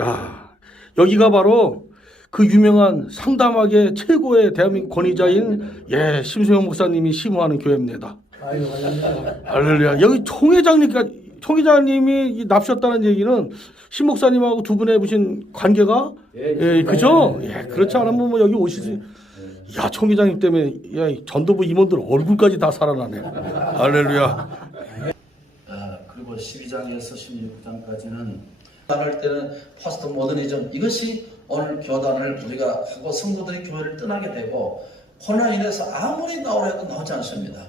야, 여기가 바로 그 유명한 상담학의 최고의 대한민국 권위자인 심수영 목사님이 심호하는 교회입니다. 할렐루야. 여기 총회장님이 납셨다는 얘기는 신 목사님하고 두 분의 무슨 관계가 그죠? 그렇지 않으면 뭐 여기 오시지. 야, 총회장님 때문에 전도부 임원들 얼굴까지 다 살아나네. 할렐루야. 그리고 12장에서 16장까지는 할 때는 포스트 모더니즘, 이것이 오늘 교단을 우리가 하고 성도들이 교회를 떠나게 되고 코로나 인해서 아무리 나오려 해도 나오지 않습니다.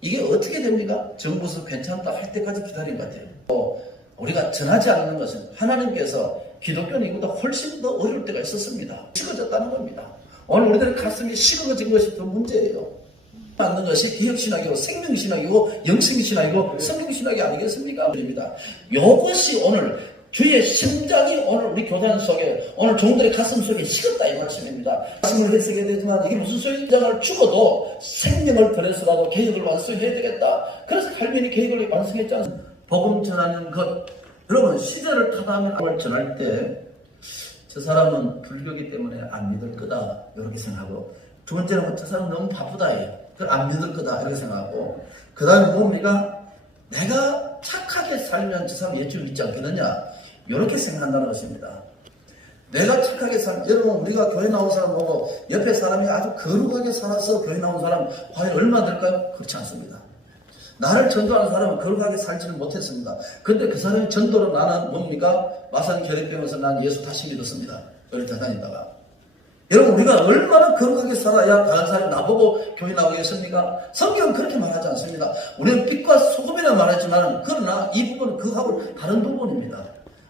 이게 어떻게 됩니까? 정부에서 괜찮다 할 때까지 기다린 것 같아요. 또 우리가 전하지 않는 것은 하나님께서 기독교는 이보다 훨씬 더 어려울 때가 있었습니다. 식어졌다는 겁니다. 오늘 우리들의 가슴이 식어진 것이 더 문제예요. 맞는 것이 개혁신학이고 생명신학이고 영생신학이고 성경신학이 아니겠습니까? 이것이 오늘 주의 심장이 오늘 우리 교단 속에 오늘 종들의 가슴 속에 식었다 이 말씀입니다. 말씀을 해석해야 되지만 이게 무슨 소리? 심장을 죽어도 생명을 들여서라도 개혁을 완성해야 되겠다. 그래서 칼빈이 개혁을 완성했지 않습니까? 복음 전하는 것. 여러분 시대를 타다하면 복음을 전할 때 저 사람은 불교기 때문에 안 믿을 거다 이렇게 생각하고, 두 번째는 저 사람 너무 바쁘다 그걸 안 믿을 거다 이렇게 생각하고, 그 다음에 뭡니까? 내가 착하게 살면 저 사람 예수 믿지 않겠느냐 이렇게 생각한다는 것입니다. 내가 착하게 살면, 여러분 우리가 교회 나온 사람 보고 옆에 사람이 아주 거룩하게 살아서 교회 나온 사람 과연 얼마 될까요? 그렇지 않습니다. 나를 전도하는 사람은 거룩하게 살지는 못했습니다. 그런데 그 사람의 전도로 나는 뭡니까? 마산 결핵병에서 난 예수 다시 믿었습니다. 어릴 때 다니다가. 여러분 우리가 얼마나 거룩하게 살아야 다른 사람이 나보고 교회 나오겠습니까? 성경은 그렇게 말하지 않습니다. 우리는 빛과 소금이라 말하지만 그러나 이 부분은 그하고 다른 부분입니다.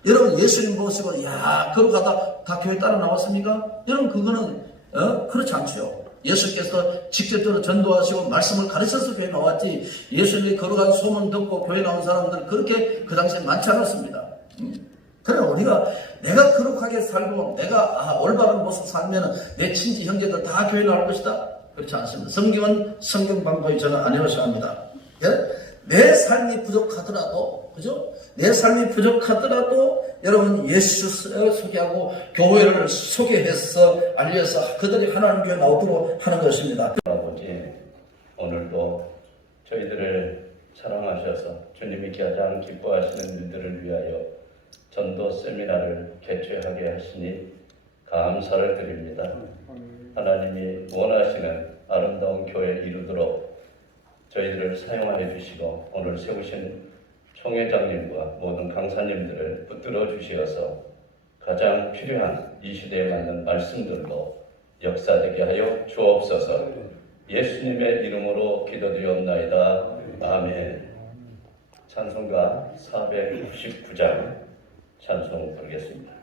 여러분 예수님 보시고 거룩하다 다 교회 따라 나왔습니까? 여러분 그거는 그렇지 않죠. 예수께서 직접적으로 전도하시고 말씀을 가르쳐서 교회 나왔지, 예수님의 거룩한 소문 듣고 교회 나온 사람들은 그렇게 그 당시에 많지 않았습니다. 그래 우리가 내가 거룩하게 살고 내가 올바른 모습 살면 내 친지 형제들 다 교회 나올 것이다, 그렇지 않습니다. 성경은 성경방법이 저는 아니라고 합니다. 내 삶이 부족하더라도, 그죠? 내 삶이 부족하더라도 여러분 예수 소개하고 교회를 소개해서 알려서 그들이 하나님 교회 나오도록 하는 것입니다. 아버지, 오늘도 저희들을 사랑하셔서 주님이 가장 기뻐하시는 일들을 위하여 전도 세미나를 개최하게 하시니 감사를 드립니다. 하나님이 원하시는 아름다운 교회 이루도록 저희들을 사용하여 주시고 오늘 세우신 총회장님과 모든 강사님들을 붙들어 주시어서 가장 필요한 이 시대에 맞는 말씀들로 역사되게 하여 주옵소서. 예수님의 이름으로 기도드리옵나이다. 아멘. 찬송가 499장 찬송 부르겠습니다.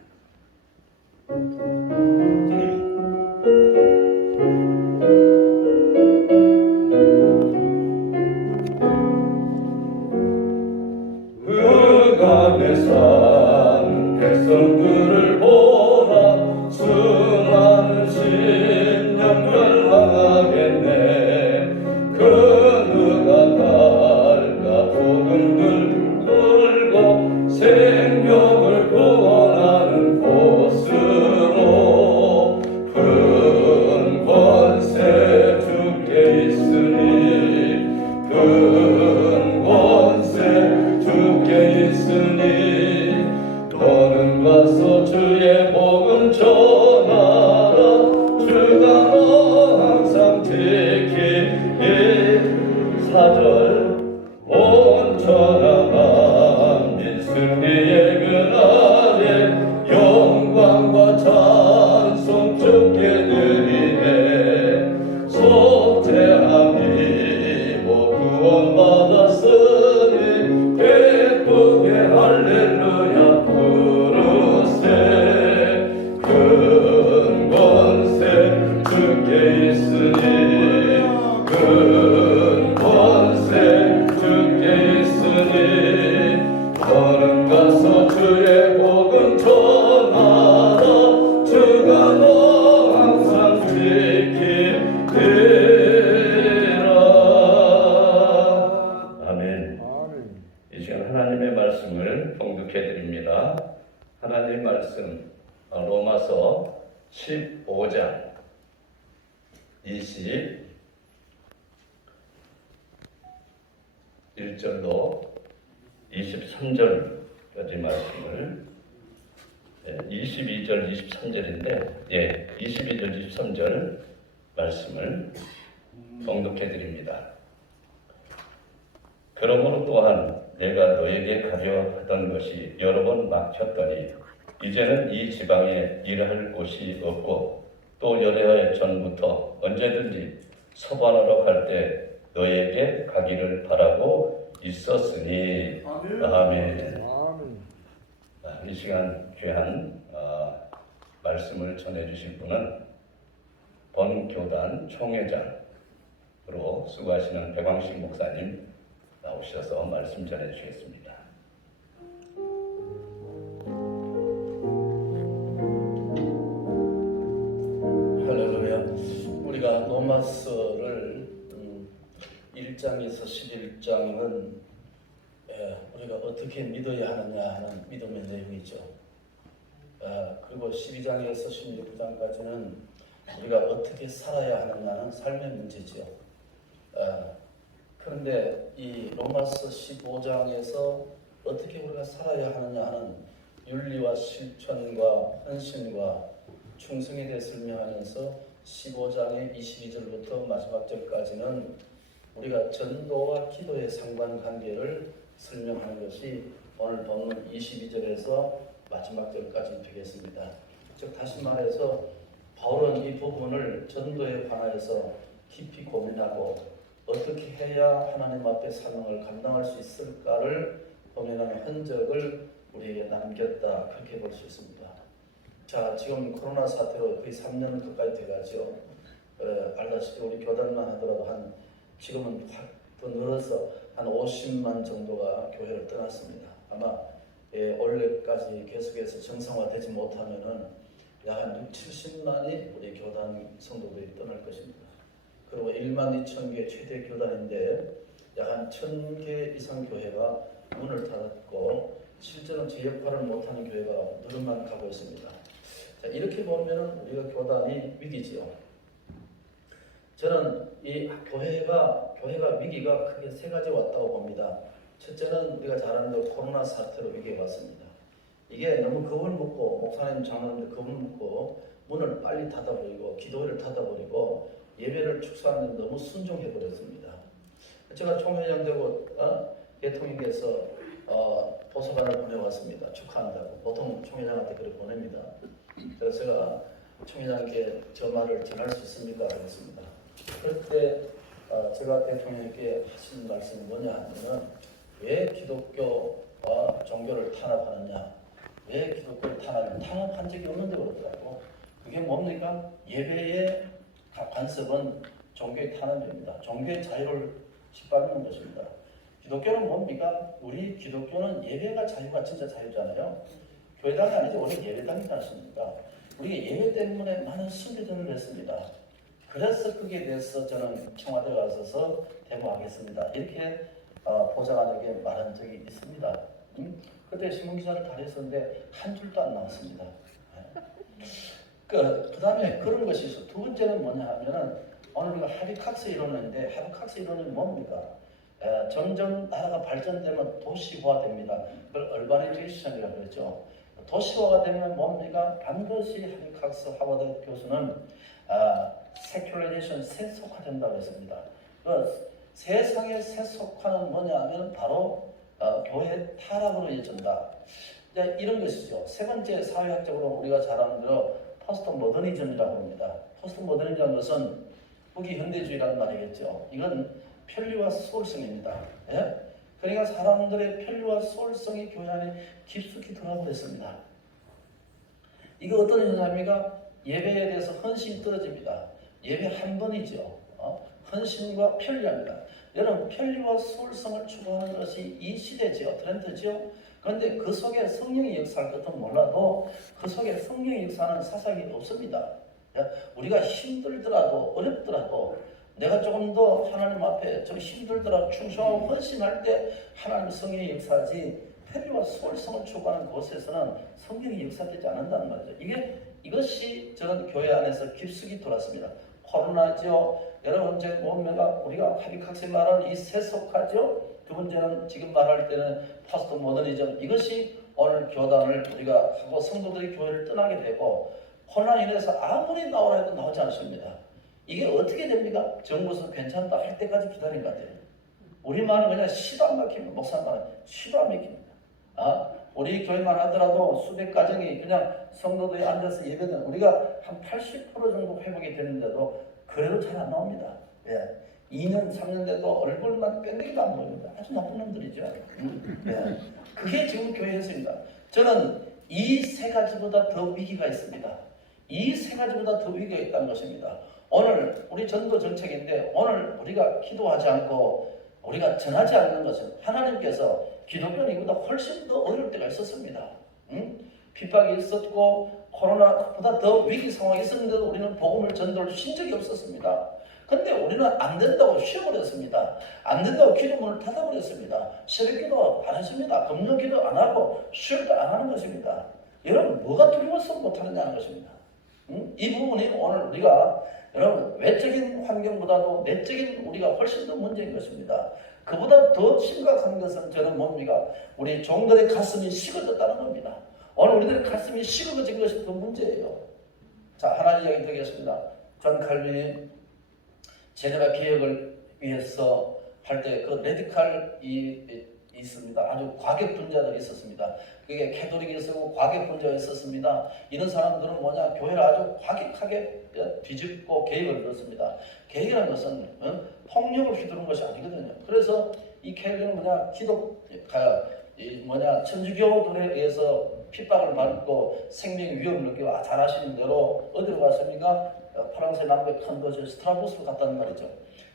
산 백성들을 보라 수많은 신령들 나가겠네. 그 누가 달가 복음들 끌고 생명을 구원하는 곳으로 큰 권세 주께 있으니 큰 권세 주께 있으니 너는 가서 주의 복음 전하라. 주가 너 항상 지키리. 4절 온 천하 만민 승리의 그날에 영광과 찬송 주께 드리네. 속죄함이 모 구원받았으니 기쁘게 할렐루야 부르세. 큰 권세 주께 있으니 큰 권세 주께 있으니 너는 가서 주의 복음 전하라. 주가 너 항상 지키리라. 아멘. 이 시간 하나님의 말씀을 봉독해 드립니다. 하나님 말씀 로마서 15장 21절로 23절까지 말씀을 22절 23절인데 22절 23절 말씀을 봉독해 드립니다. 그러므로 또한 내가 너에게 가려 하던 것이 여러 번 막혔더니 이제는 이 지방에 일할 곳이 없고 또 여러 해 전부터 언제든지 서반으로 갈 때 너에게 가기를 바라고 있었으니 아멘. 이 시간 귀한 말씀을 전해주실 분은 번교단 총회장으로 수고하시는 백왕식 목사님 나오셔서 말씀 전해주시겠습니다. 할렐루야. 우리가 로마서를 1장에서 11장은 우리가 어떻게 믿어야 하느냐 하는 믿음의 내용이죠. 그리고 12장에서 16장까지는 우리가 어떻게 살아야 하느냐는 삶의 문제죠. 그런데 이 로마서 15장에서 어떻게 우리가 살아야 하느냐 하는 윤리와 실천과 헌신과 충성에 대해 설명하면서 15장의 22절부터 마지막 절까지는 우리가 전도와 기도의 상관관계를 설명하는 것이 오늘 본문 22절에서 마지막 절까지 되겠습니다. 즉 다시 말해서 바울은 이 부분을 전도에 관하여서 깊이 고민하고 어떻게 해야 하나님 앞에 사명을 감당할 수 있을까를 고민하는 흔적을 우리에게 남겼다, 그렇게 볼 수 있습니다. 자, 지금 코로나 사태로 거의 3년 가까이 돼가죠. 알다시피 우리 교단만 하더라도 지금은 더 늘어서 한 50만 정도가 교회를 떠났습니다. 아마 올해까지 계속해서 정상화되지 못하면은 약 한 60~70만이 우리 교단 성도들이 떠날 것입니다. 그리고 1만 2천 개 최대 교단인데 약 한 1,000개 이상 교회가 문을 닫았고 실제로는 제 역할을 못하는 교회가 늘어만 가고 있습니다. 자, 이렇게 보면은 우리가 교단이 위기지요. 저는 이 교회가 위기가 크게 세 가지 왔다고 봅니다. 첫째는 우리가 잘 아는 대로 코로나 사태로 위기가 왔습니다. 이게 너무 겁을 먹고 목사님 장로님들 겁을 먹고 문을 빨리 닫아버리고 기도회를 닫아버리고 예배를 축소하는 데 너무 순종해버렸습니다. 제가 총회장 되고 대통령께서 도서관을 보내왔습니다. 축하한다고. 보통 총회장한테 그렇게 보냅니다. 그래서 제가 총회장께 저 말을 전할 수 있습니까? 그랬습니다. 그때 제가 대통령께 하신 말씀이 뭐냐 하면은 왜 기독교와 종교를 탄압하느냐, 왜 기독교를 탄압한 적이 없는데 그러더라고. 그게 뭡니까? 예배의 간섭은 종교의 탄압입니다. 종교의 자유를 짓밟는 것입니다. 기독교는 뭡니까? 우리 기독교는 예배가 자유가 진짜 자유잖아요. 교회당이 아니죠. 우리 예배당이지 않습니까? 우리가 예배 때문에 많은 순례전을 했습니다. 그래서 거기에 대해서 저는 청와대에 가서 데모하겠습니다. 이렇게 보좌관에게 말한 적이 있습니다. 그때 신문기사를 다 했었는데 한 줄도 안 나왔습니다. 그 다음에 그런 것이 있어. 두 번째는 뭐냐 하면은 오늘 우리가 하비캅스 이론인데 하비캅스 이론이 뭡니까? 점점 나라가 발전되면 도시화됩니다. 그걸 얼바니제이션이라고 그랬죠. 도시화가 되면 뭡니까? 반드시 하비캅스 하버드 교수는 세큘레이션 세속화된다고 했습니다. 세상의 세속화는 뭐냐 하면 바로 교회 타락으로 이어진다. 이런 것이죠. 세 번째 사회학적으로 우리가 잘 아는 대로 포스트 모더니즘이라고 합니다. 포스트 모더니즘은 것은 후기 현대주의라는 말이겠죠. 이건 편리와 수월성입니다. 예? 그러니까 사람들의 편리와 수월성이 교회 안에 깊숙이 들어버렸습니다. 이게 어떤 현상입니까? 예배에 대해서 헌신이 떨어집니다. 예배 한 번이죠. 헌신과 편리합니다. 여러분, 편리와 수월성을 추구하는 것이 이 시대죠. 트렌드죠. 그런데 그 속에 성령의 역사할 것은 몰라도 그 속에 성령의 역사는 사사기 없습니다. 우리가 힘들더라도 어렵더라도 내가 조금 더 하나님 앞에 좀 힘들더라도 충성하고 헌신할 때 하나님 성령의 역사지 편의와 수월성을 추구하는 곳에서는 성경이 역사되지 않는다는 말이죠. 이것이 저는 교회 안에서 깊숙이 돌았습니다. 코로나죠. 여러분 이제 몸매가 우리가 하비칵스에 말하는 이 세속화죠. 두 번째는 지금 말할 때는 포스트 모더니즘. 이것이 오늘 교단을 우리가 하고 성도들이 교회를 떠나게 되고 코로나 인해서 아무리 나오라 해도 나오지 않습니다. 이게 어떻게 됩니까? 정부에서 괜찮다 할 때까지 기다린 것 같아요. 우리만은 그냥 시도 안 막힙니다. 목사만은 시도 안 막힙니다. 우리 교회만 하더라도 수백 가정이 그냥 성도들이 앉아서 예배는 우리가 한 80% 정도 회복이 되는데도 그래도 잘 안 나옵니다. 예. 2년, 3년 돼도 얼굴만 뺑뺑이도 안 보입니다. 아주 나쁜 놈들이죠. 예. 그게 지금 교회였습니다. 저는 이 세 가지보다 더 위기가 있습니다. 이 세 가지보다 더 위기가 있다는 것입니다. 오늘 우리 전도 정책인데 오늘 우리가 기도하지 않고 우리가 전하지 않는 것은 하나님께서 기독교는 이보다 훨씬 더 어려울 때가 있었습니다. 핍박이 있었고 코로나보다 더 위기 상황이 있었는데도 우리는 복음을 전도를 신 적이 없었습니다. 근데 우리는 안 된다고 쉬어버렸습니다. 안 된다고 기도문을 닫아버렸습니다. 새벽기도 안 했습니다. 금요기도 안 하고 쉴 때 안 하는 것입니다. 여러분 뭐가 두려워서 못하느냐는 것입니다. 이 부분이 오늘 우리가 여러분 외적인 환경보다도 내적인 우리가 훨씬 더 문제인 것입니다. 그보다 더 심각한 것은 저는 뭡니까? 우리 종들의 가슴이 식어졌다는 겁니다. 오늘 우리들의 가슴이 식어진 것이 더 문제예요. 자, 하나 이야기 드리겠습니다. 존 칼빈이 제네바 개혁을 위해서 할 때 그 레디칼이 있습니다. 아주 과격 분자들이 있었습니다. 그게 캐톨릭이 있었고 과격 분자가 있었습니다. 이런 사람들은 뭐냐? 교회를 아주 과격하게 뒤집고 개혁을 넣었습니다. 개혁이라는 것은 폭력을 휘두른 것이 아니거든요. 그래서 이 캐릭은 뭐냐? 천주교들에 의해서 핍박을 받고 생명 위협을 느끼고 잘 아시는 대로 어디로 갔습니까? 프랑스의 남부의 큰 도시 스트라스부르크로 갔다는 말이죠.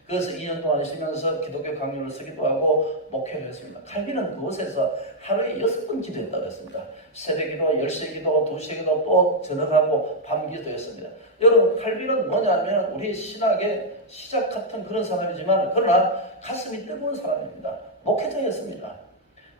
그래서 2년 동안 있으면서 기독교 강요를 쓰기도 하고 목회를 했습니다. 칼빈은 그곳에서 하루에 6번 기도했다고 했습니다. 새벽기도, 10시 기도, 2시 기도, 또 저녁하고 밤 기도했습니다. 여러분 칼빈은 뭐냐면 우리 신학의 시작 같은 그런 사람이지만 그러나 가슴이 뜨거운 사람입니다. 목회자였습니다.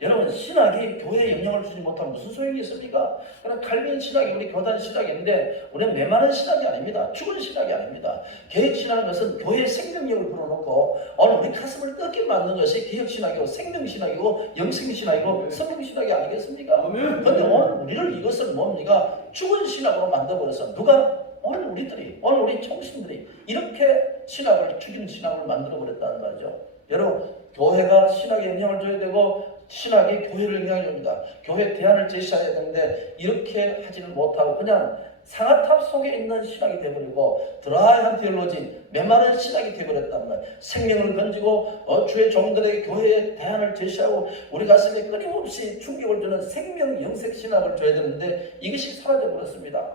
여러분 신학이 교회에 영향을 주지 못하면 무슨 소용이 있습니까? 그러나 칼빈 신학이 우리 교단 신학인데 우리는 메마른 신학이 아닙니다. 죽은 신학이 아닙니다. 개혁 신학은 것은 교회의 생명력을 불어넣고 오늘 우리 가슴을 뜨겁게 만드는 것이 개혁 신학이고 생명 신학이고 영생 신학이고 성령 신학이 아니겠습니까? 그런데 오늘 우리를 이것을 뭡니까? 죽은 신학으로 만들어버려서 누가 오늘 우리 총신들이 이렇게 신학을 죽이는 신학을 만들어버렸다는 말이죠. 여러분 교회가 신학에 영향을 줘야 되고 신학이 교회를 영향을 줍니다. 교회 대안을 제시해야 되는데 이렇게 하지는 못하고 그냥 상아탑 속에 있는 신학이 되어버리고 드라이한 테올로지 메마른 신학이 되어버렸단 말이에요. 생명을 건지고 주의 종들에게 교회의 대안을 제시하고 우리 가슴에 끊임없이 충격을 주는 생명 영색 신학을 줘야 되는데 이것이 사라져버렸습니다.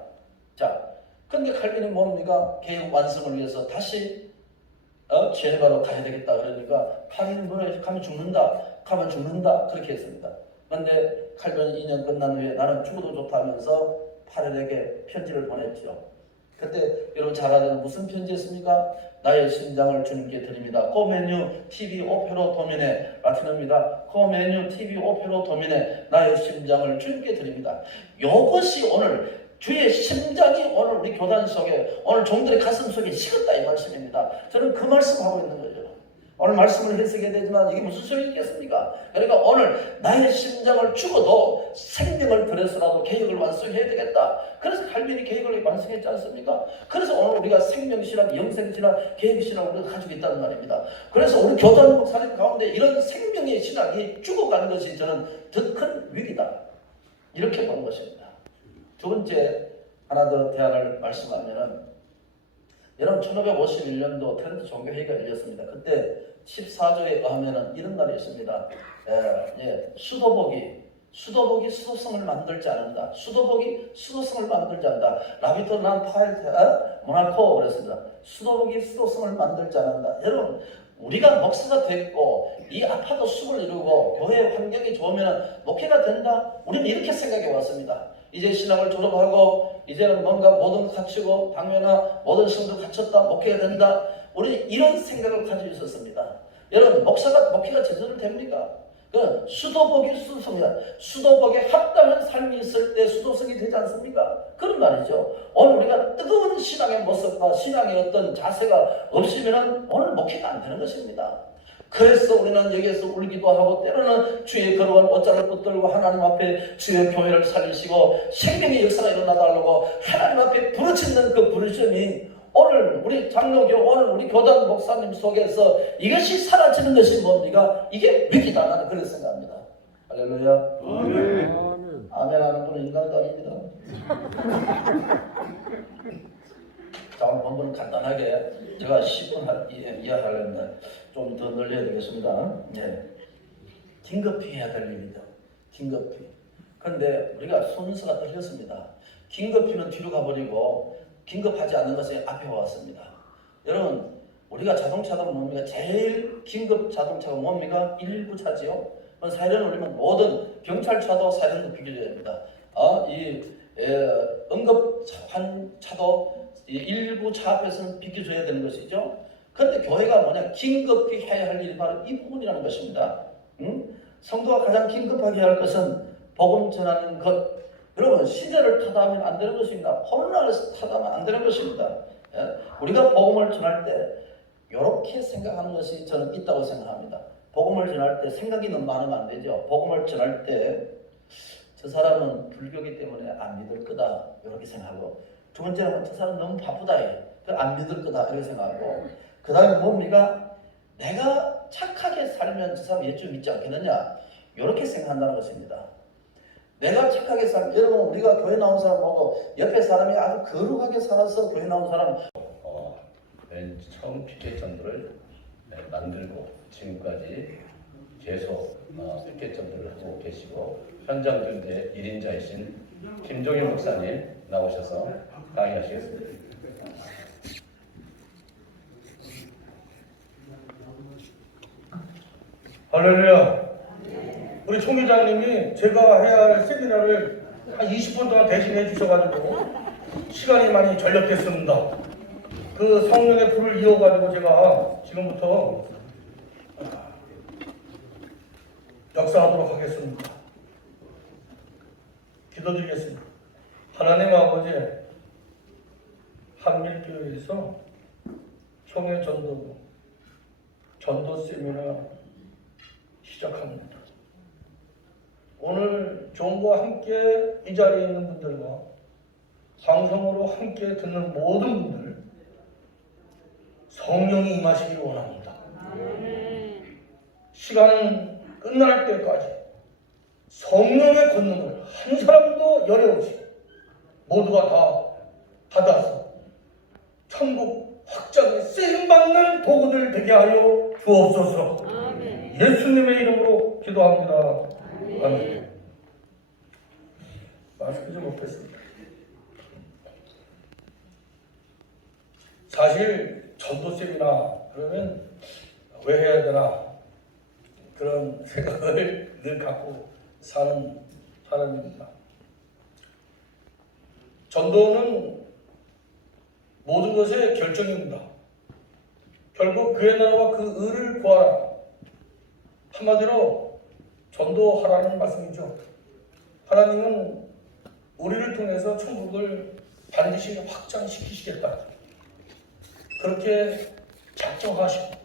자, 근데 칼빈이 뭡니까? 개혁 완성을 위해서 다시 제네바로 가야 되겠다 그러니까 칼빈은 뭐라 가면 죽는다 그렇게 했습니다. 그런데 칼빈이 2년 끝난 후에 나는 죽어도 좋다 하면서 파렐에게 편지를 보냈죠. 그때 여러분 잘 아는 무슨 편지였습니까? 나의 심장을 주님께 드립니다. 코메뉴 TV 오페로 도미네 라틴어입니다. 코메뉴 TV 오페로 도미네 나의 심장을 주님께 드립니다. 이것이 오늘 주의 심장이 오늘 우리 교단 속에 오늘 종들의 가슴 속에 식었다 이 말씀입니다. 저는 그 말씀하고 있는 거죠. 오늘 말씀을 해석해야 되지만 이게 무슨 소용이 있겠습니까? 그러니까 오늘 나의 심장을 죽어도 생명을 들여서라도 개혁을 완성해야 되겠다. 그래서 칼빈이 개혁을 완성했지 않습니까? 그래서 오늘 우리가 생명신학, 영생신학, 개혁신학을 우리가 가지고 있다는 말입니다. 그래서 우리 교단 목사님 가운데 이런 생명의 신학이 죽어가는 것이 저는 더 큰 위기다. 이렇게 보는 것입니다. 두 번째 하나 더 대안을 말씀하면은 여러분 1551년도 트렌트 종교회의가 열렸습니다. 그때 14조에 의하면은 이런 말이 있습니다. 수도복이 수도성을 만들지 않는다. 수도복이 수도성을 만들지 않는다. 라비토 난 파일 모나코 그랬습니다. 수도복이 수도성을 만들지 않는다. 여러분 우리가 목사가 됐고 이 아파도 숲을 이루고 교회 환경이 좋으면 목회가 된다. 우리는 이렇게 생각해 왔습니다. 이제 신학을 졸업하고 이제는 뭔가 모든 것 갖추고 당면화 모든 성도 갖췄다. 목회가 된다. 우리 이런 생각을 가지고 있었습니다. 여러분 목회가 제대로 됩니까? 그 수도복이 수도성이다. 수도복에 합당한 삶이 있을 때 수도성이 되지 않습니까? 그런 말이죠. 오늘 우리가 뜨거운 신앙의 모습과 신앙의 어떤 자세가 없으면 오늘 목회가 안 되는 것입니다. 그래서 우리는 여기에서 울기도 하고 때로는 주의 거룩한 옷자를 붙들고 하나님 앞에 주의 교회를 살리시고 생명의 역사가 일어나달라고 하나님 앞에 부르짖는 그 부르짖음이 오늘 우리 장로교, 오늘 우리 교단 목사님 속에서 이것이 사라지는 것이 뭡니까? 이게 위기다. 나는 그렇게 생각합니다. 할렐루야. 아멘. 아멘 하는 분은 인간도 아닙니다. 자, 오늘 본문은 간단하게 제가 10분 이해하려면 좀 더 늘려야 되겠습니다. 네. 긴급히 해야 될 일이다. 긴급히. 그런데 우리가 순서가 틀렸습니다. 긴급히는 뒤로 가버리고 긴급하지 않는 것이 앞에 왔습니다. 여러분, 우리가 자동차가 뭡니까? 제일 긴급 자동차가 뭡니까? 119차지요. 사이렌 울리면 모든 경찰차도 사이렌도 비켜줘야 됩니다. 응급차도 119차 앞에서는 비켜줘야 되는 것이죠. 그런데 교회가 뭐냐? 긴급히 해야 할 일이 바로 이 부분이라는 것입니다. 성도가 가장 긴급하게 해야 할 것은 복음 전하는 것. 여러분, 시대를 타다하면 안 되는 것입니다. 코로나를 타다하면 안 되는 것입니다. 우리가 복음을 전할 때 이렇게 생각하는 것이 저는 있다고 생각합니다. 복음을 전할 때 생각이 너무 많으면 안 되죠. 복음을 전할 때 저 사람은 불교기 때문에 안 믿을 거다 이렇게 생각하고, 두 번째는 저 사람 너무 바쁘다 안 믿을 거다 이렇게 생각하고, 그 다음에 뭡니까? 내가 착하게 살면 저 사람 예수 믿지 않겠느냐 이렇게 생각한다는 것입니다. 내가 착하게 살면, 여러분 우리가 교회 나온 사람 보고 옆에 사람이 아주 거룩하게 살아서 교회 나온 사람 맨 처음 피켓 전도를 만들고 지금까지 계속 피켓 전도를 하고 계시고 현장 군대 1인자이신 김종일 목사님 나오셔서 강의하시겠습니다. 할렐루야. 우리 총회장님이 제가 해야 할 세미나를 한 20분 동안 대신해 주셔가지고 시간이 많이 절약됐습니다. 그 성령의 불을 이어가지고 제가 지금부터 역사하도록 하겠습니다. 기도드리겠습니다. 하나님 아버지, 한밀교회에서 총회 전도 세미나 시작합니다. 오늘 종과 함께 이 자리에 있는 분들과 방송으로 함께 듣는 모든 분들 성령이 임하시기를 원합니다. 시간은 끝날 때까지 성령의 권능을 한 사람도 열애없이 모두가 다 받아서 천국 확장에 쓰임받는 도구들 되게 하여 주옵소서. 예수님의 이름으로 기도합니다. 아멘. 마스크 좀 없겠습니다. 사실 전도 세미나 그러면 왜 해야 되나 그런 생각을 늘 갖고 사는 사람입니다. 전도는 모든 것의 결정입니다. 결국 그의 나라와 그 의를 구하라. 한마디로 전도하라는 말씀이죠. 하나님은 우리를 통해서 천국을 반드시 확장시키시겠다. 그렇게 작정하시고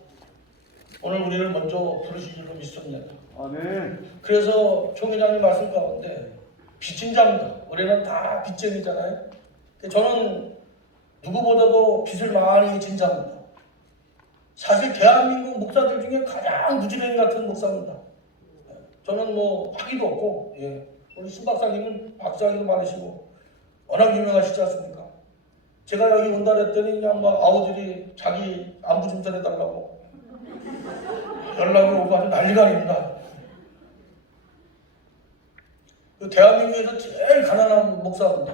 오늘 우리를 먼저 부르신 줄로 믿습니다. 아멘. 그래서 총회장님 말씀 가운데 빚진 자입니다. 우리는 다 빚쟁이잖아요. 저는 누구보다도 빚을 많이 진 자입니다. 사실 대한민국 목사들 중에 가장 무지랭이 같은 목사입니다. 저는 뭐 학위도 없고, 우리 신 박사님은 박사학위도 많으시고 워낙 유명하시지 않습니까? 제가 여기 온다 그랬더니 그냥 막 아우들이 자기 안부 좀 전해달라고 연락이 오고 아주 난리가 아닙니다. 그 대한민국에서 제일 가난한 목사입니다.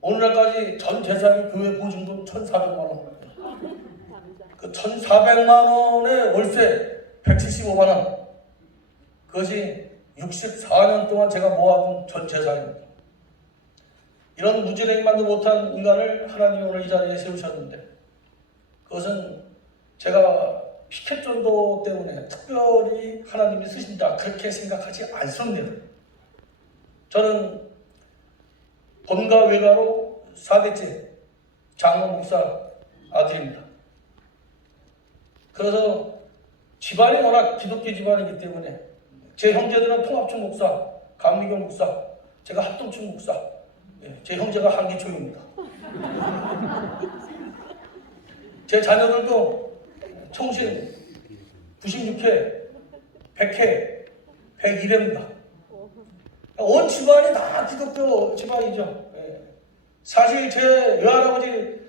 오늘날까지 전 재산이 교회 보증금 1,400만 원. 그 1,400만 원의 월세 175만 원. 그것이 64년 동안 제가 모아둔 전 재산입니다. 이런 무지랭이만도 못한 인간을 하나님이 오늘 이 자리에 세우셨는데 그것은 제가 피켓 전도 때문에 특별히 하나님이 쓰신다 그렇게 생각하지 않습니다. 저는 본가 외가로 4대째 장로 목사 아들입니다. 그래서 집안이 워낙 기독교 집안이기 때문에 제 형제들은 통합충 목사, 감리교 목사, 제가 합동충 목사, 제 형제가 한기총입니다. 제 자녀들도 총신 96회, 100회, 101회입니다. 온 집안이 다 기독교 집안이죠. 사실 제 외할아버지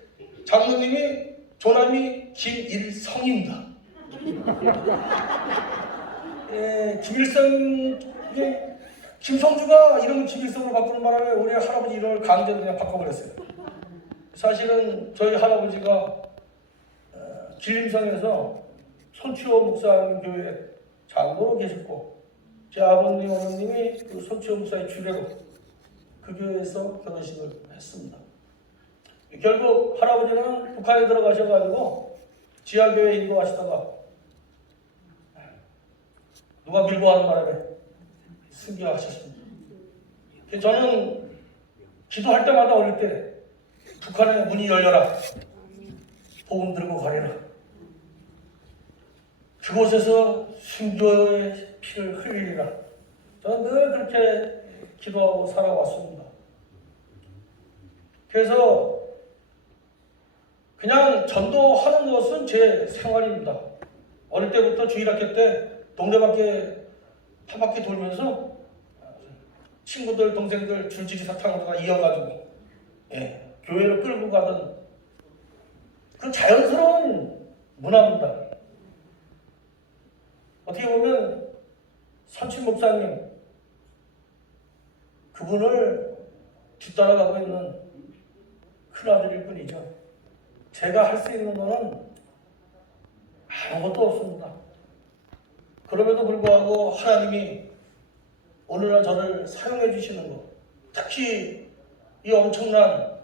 장로님이 조남이 김일성입니다. 김일성, 김성주가 이름을 김일성으로 바꾸는 바람에 우리 할아버지 이름을 강제로 그냥 바꿔버렸어요. 사실은 저희 할아버지가 길림성에서 손치호 목사님 교회 장로로 계셨고 제 아버님, 어머님이 그 손치호 목사의 주례로 그 교회에서 결혼식을 했습니다. 결국 할아버지는 북한에 들어가셔가지고 지하교회 인도하시다가 누가 밀고 가는 바람에 승교하셨습니다. 저는 기도할 때마다 어릴 때 북한의 문이 열려라, 복음 들고 가리라, 그곳에서 순교의 피를 흘리리라, 저는 늘 그렇게 기도하고 살아왔습니다. 그래서 그냥 전도하는 것은 제 생활입니다. 어릴 때부터 주일학교 때 동네밖에 한 바퀴 돌면서 친구들, 동생들 줄지리 사탕으로 이어가지고 교회를 끌고 가던 그 자연스러운 문화입니다. 어떻게 보면 선친 목사님 그분을 뒤따라가고 있는 큰아들일 뿐이죠. 제가 할 수 있는 것은 아무것도 없습니다. 그럼에도 불구하고 하나님이 오늘날 저를 사용해 주시는 것, 특히 이 엄청난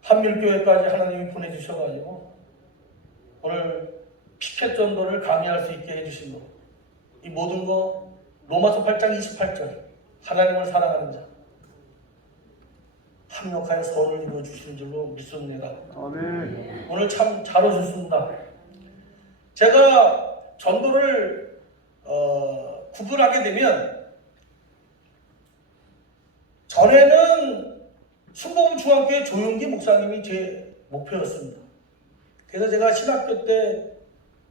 한밀교회까지 하나님이 보내주셔가지고 오늘 피켓 전도를 강의할 수 있게 해주신 것, 이 모든 거 로마서 8장 28절 하나님을 사랑하는 자 합력하여 선을 이루어 주시는 줄로 믿습니다. 아멘. 오늘 참 잘 오셨습니다. 제가 전도를 구분하게 되면 전에는 순복음 중학교의 조용기 목사님이 제 목표였습니다. 그래서 제가 신학교 때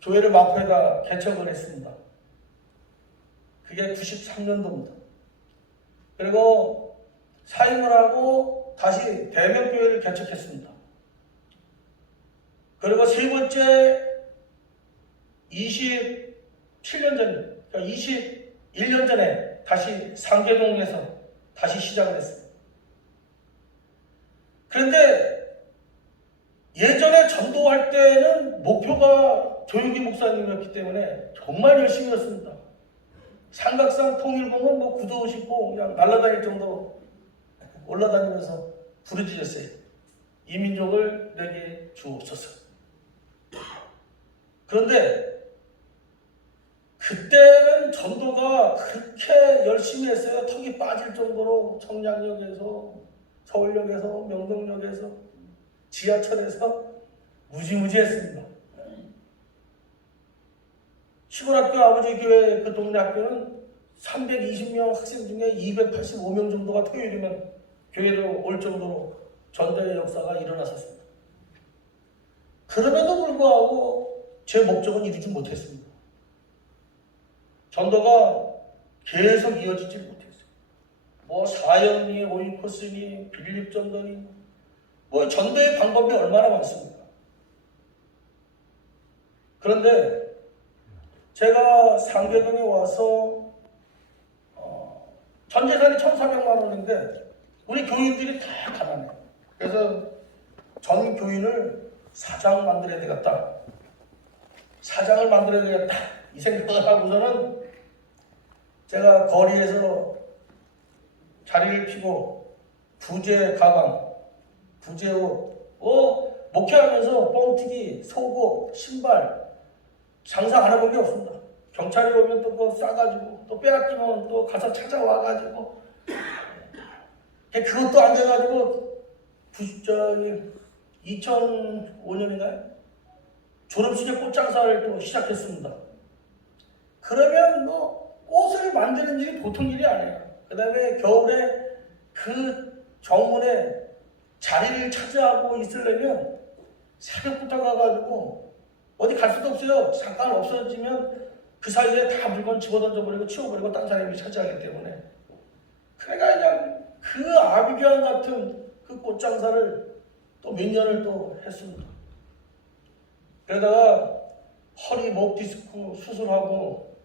교회를 마포에다 개척을 했습니다. 그게 93년도입니다. 그리고 사임을 하고 다시 대명교회를 개척했습니다. 그리고 세 번째 27년 전, 그러니까 21년 전에 다시 상계동에서 다시 시작을 했습니다. 그런데 예전에 전도할 때는 목표가 조용기 목사님이었기 때문에 정말 열심히 했습니다. 삼각산 통일봉은 뭐 구두 신고 그냥 날아다닐 정도로 올라다니면서 부르짖었어요. 이 민족을 내게 주옵소서. 그런데 그때는 전도가 그렇게 열심히 했어요. 턱이 빠질 정도로 청량역에서, 서울역에서, 명동역에서, 지하철에서 무지무지 했습니다. 시골학교 아버지 교회 그 동네 학교는 320명 학생 중에 285명 정도가 토요일이면 교회로 올 정도로 전도의 역사가 일어났었습니다. 그럼에도 불구하고 제 목적은 이루지 못했습니다. 전도가 계속 이어지지 못했어요. 뭐 사형리, 오이코스니, 빌립전도니 뭐 전도의 방법이 얼마나 많습니까? 그런데 제가 상계동에 와서 전 재산이 1,400만 원인데 우리 교인들이 다 가난해요. 그래서 전 교인을 사장 만들어야 되겠다. 사장을 만들어야 되겠다. 이 생각을 하고서는 제가 거리에서 자리를 피고 부재 가방, 부재 옷, 목회하면서 뻥튀기, 속옷, 신발 장사 안 해본 게 없습니다. 경찰이 오면 또 그거 싸가지고 또 빼앗기면 또 가서 찾아와가지고 그것도 안 돼가지고 2005년인가요? 졸업식에 꽃장사를 또 시작했습니다. 그러면 뭐 꽃을 만드는 일이 보통 일이 아니에요. 그 다음에 겨울에 그 정문에 자리를 차지하고 있으려면 새벽부터 가가지고 어디 갈 수도 없어요. 잠깐 없어지면 그 사이에 다 물건 집어던져버리고 치워버리고 딴 사람이 차지하기 때문에. 그러니까 그냥 그 아비규환 같은 그 꽃장사를 또 몇 년을 또 했습니다. 그러다가 허리 목 디스크 수술하고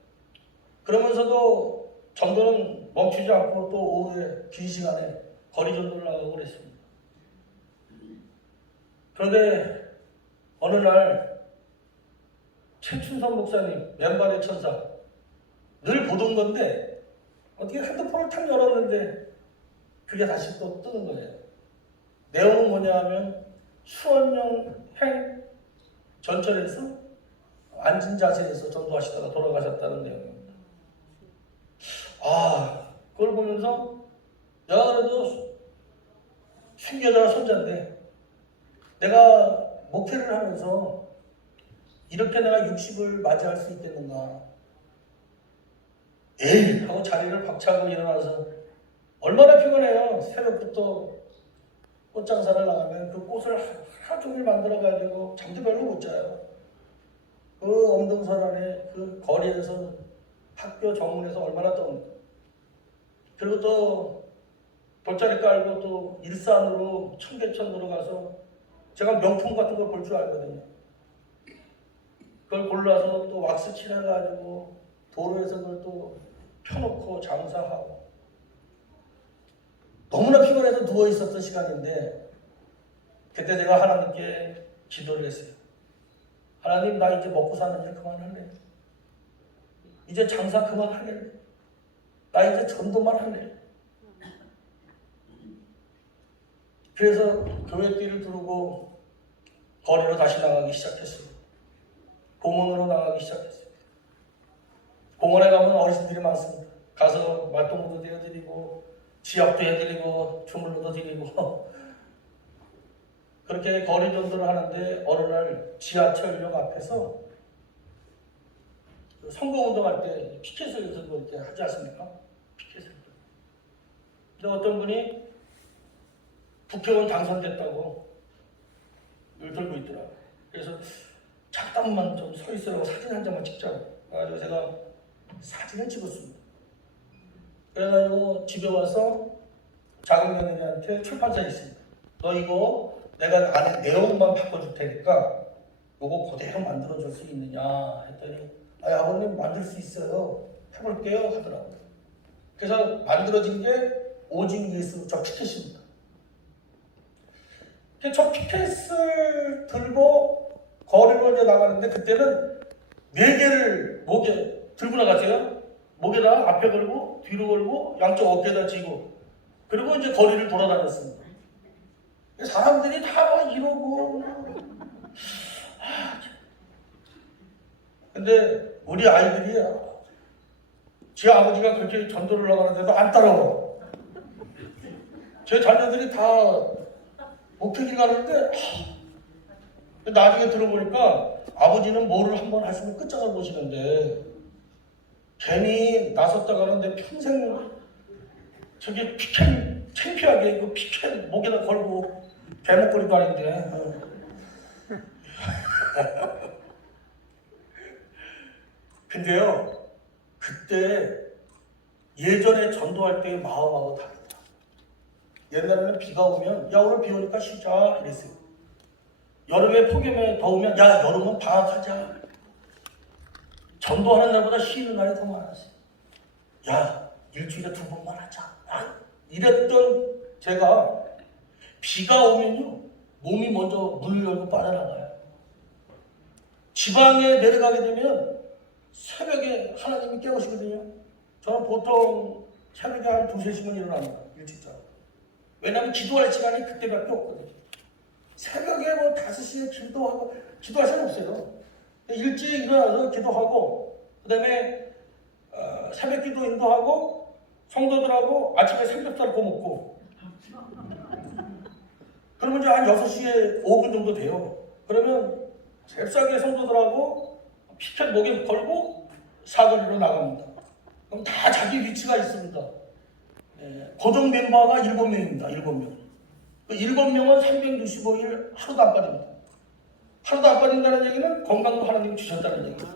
그러면서도 전도는 멈추지 않고 또 오후에 긴 시간에 거리 전도를 나가고 그랬습니다. 그런데 어느 날 최춘선 목사님 왼발의 천사 늘 보던 건데 어떻게 핸드폰을 탁 열었는데 그게 다시 또 뜨는 거예요. 내용은 뭐냐 하면 수원령 전철에서 앉은 자세에서 전도하시다가 돌아가셨다는 내용입니다. 그걸 보면서 내가 그래도 순교자 손자인데 내가 목회를 하면서 이렇게 내가 60을 맞이할 수 있겠는가. 에이 하고 자리를 박차고 일어나서 얼마나 피곤해요. 새벽부터 꽃장사를 나가면 그 꽃을 하루 종일 만들어가지고 잠도 별로 못 자요. 그 엄동설 안에 그 거리에서 학교 정문에서 얼마나 또 그리고 또 돗자리 깔고 또 일산으로 청계천으로 가서 제가 명품 같은 걸 볼 줄 알거든요. 그걸 골라서 또 왁스 칠해가지고 도로에서 그걸 또 펴놓고 장사하고 너무나 피곤해서 누워있었던 시간인데 그때 제가 하나님께 기도를 했어요. 하나님 나 이제 먹고 사는 일 그만할래. 이제 장사 그만할래. 나 이제 전도만 할래. 그래서 교회 띠를 두르고 거리로 다시 나가기 시작했어요. 공원으로 나가기 시작했어요. 공원에 가면 어르신들이 많습니다. 가서 말동무도 되어드리고 지압도 해드리고 주물러도 드리고 그렇게 거리 전도를 하는데 어느 날 지하철역 앞에서 선거운동할 때 피켓을 이렇게 하지 않습니까? 피켓을. 근데 어떤 분이 국회의원 당선됐다고 들고 있더라고요. 그래서 잠깐만 좀 서 있으라고 사진 한 장만 찍자고. 그래가지고 제가 사진을 찍었습니다. 그래가지고 집에 와서 작은 며느리한테 출판사에 있습니다. 너 이거 내가 안에 내용만 바꿔줄 테니까 요거 그대로 만들어줄 수 있느냐 했더니 아버님 만들 수 있어요. 해볼게요 하더라고요. 그래서 만들어진 게 오직 예수 저 피켓입니다. 저 피켓을 들고 거리로 이제 나가는데 그때는 4개를 목에 들고 나가세요. 목에다가 앞에 걸고 뒤로 걸고 양쪽 어깨에다 쥐고 그리고 이제 거리를 돌아다녔습니다. 사람들이 다 막 이러고 근데 우리 아이들이 제 아버지가 그렇게 전도를 나가는데도 안 따라와. 제 자녀들이 다 목회길 가는데 나중에 들어보니까 아버지는 뭐를 한번 하시면 끝장을 보시는데 괜히 나섰다가는 내 평생 저기 피켓 창피하게 그 피켓 목에다 걸고 대목걸이도 아닌데 근데요 그때 예전에 전도할 때의 마음하고 다르다. 옛날에는 비가 오면 야 오늘 비 오니까 쉬자 이랬어요. 여름에 폭염에 더우면 야 여름은 방학하자. 전도하는 날보다 쉬는 날이 더 많았어요. 야 일주일에 2번만 하자. 이랬던 제가 비가 오면요 몸이 먼저 문을 열고 빠져나가요. 지방에 내려가게 되면 새벽에 하나님이 깨우시거든요. 저는 보통 새벽에 한 2, 3시면 일어납니다. 일찍 자고. 왜냐하면 기도할 시간이 그때밖에 없거든요. 새벽에 뭐 5시에 기도하고, 기도할 시간 없어요. 일찍 일어나서 기도하고, 그 다음에 새벽 기도 인도하고, 성도들하고 아침에 삼겹살 구워 먹고, 그러면 이제 한 6시에 5분 정도 돼요. 그러면 잽싸게 성도들하고 피켓 목에 걸고 사거리로 나갑니다. 그럼 다 자기 위치가 있습니다. 고정 멤버가 7명입니다. 7명. 그 7명은 365일 하루도 안 빠집니다. 하루도 안 빠진다는 얘기는 건강도 하나님 주셨다는 얘기입니다.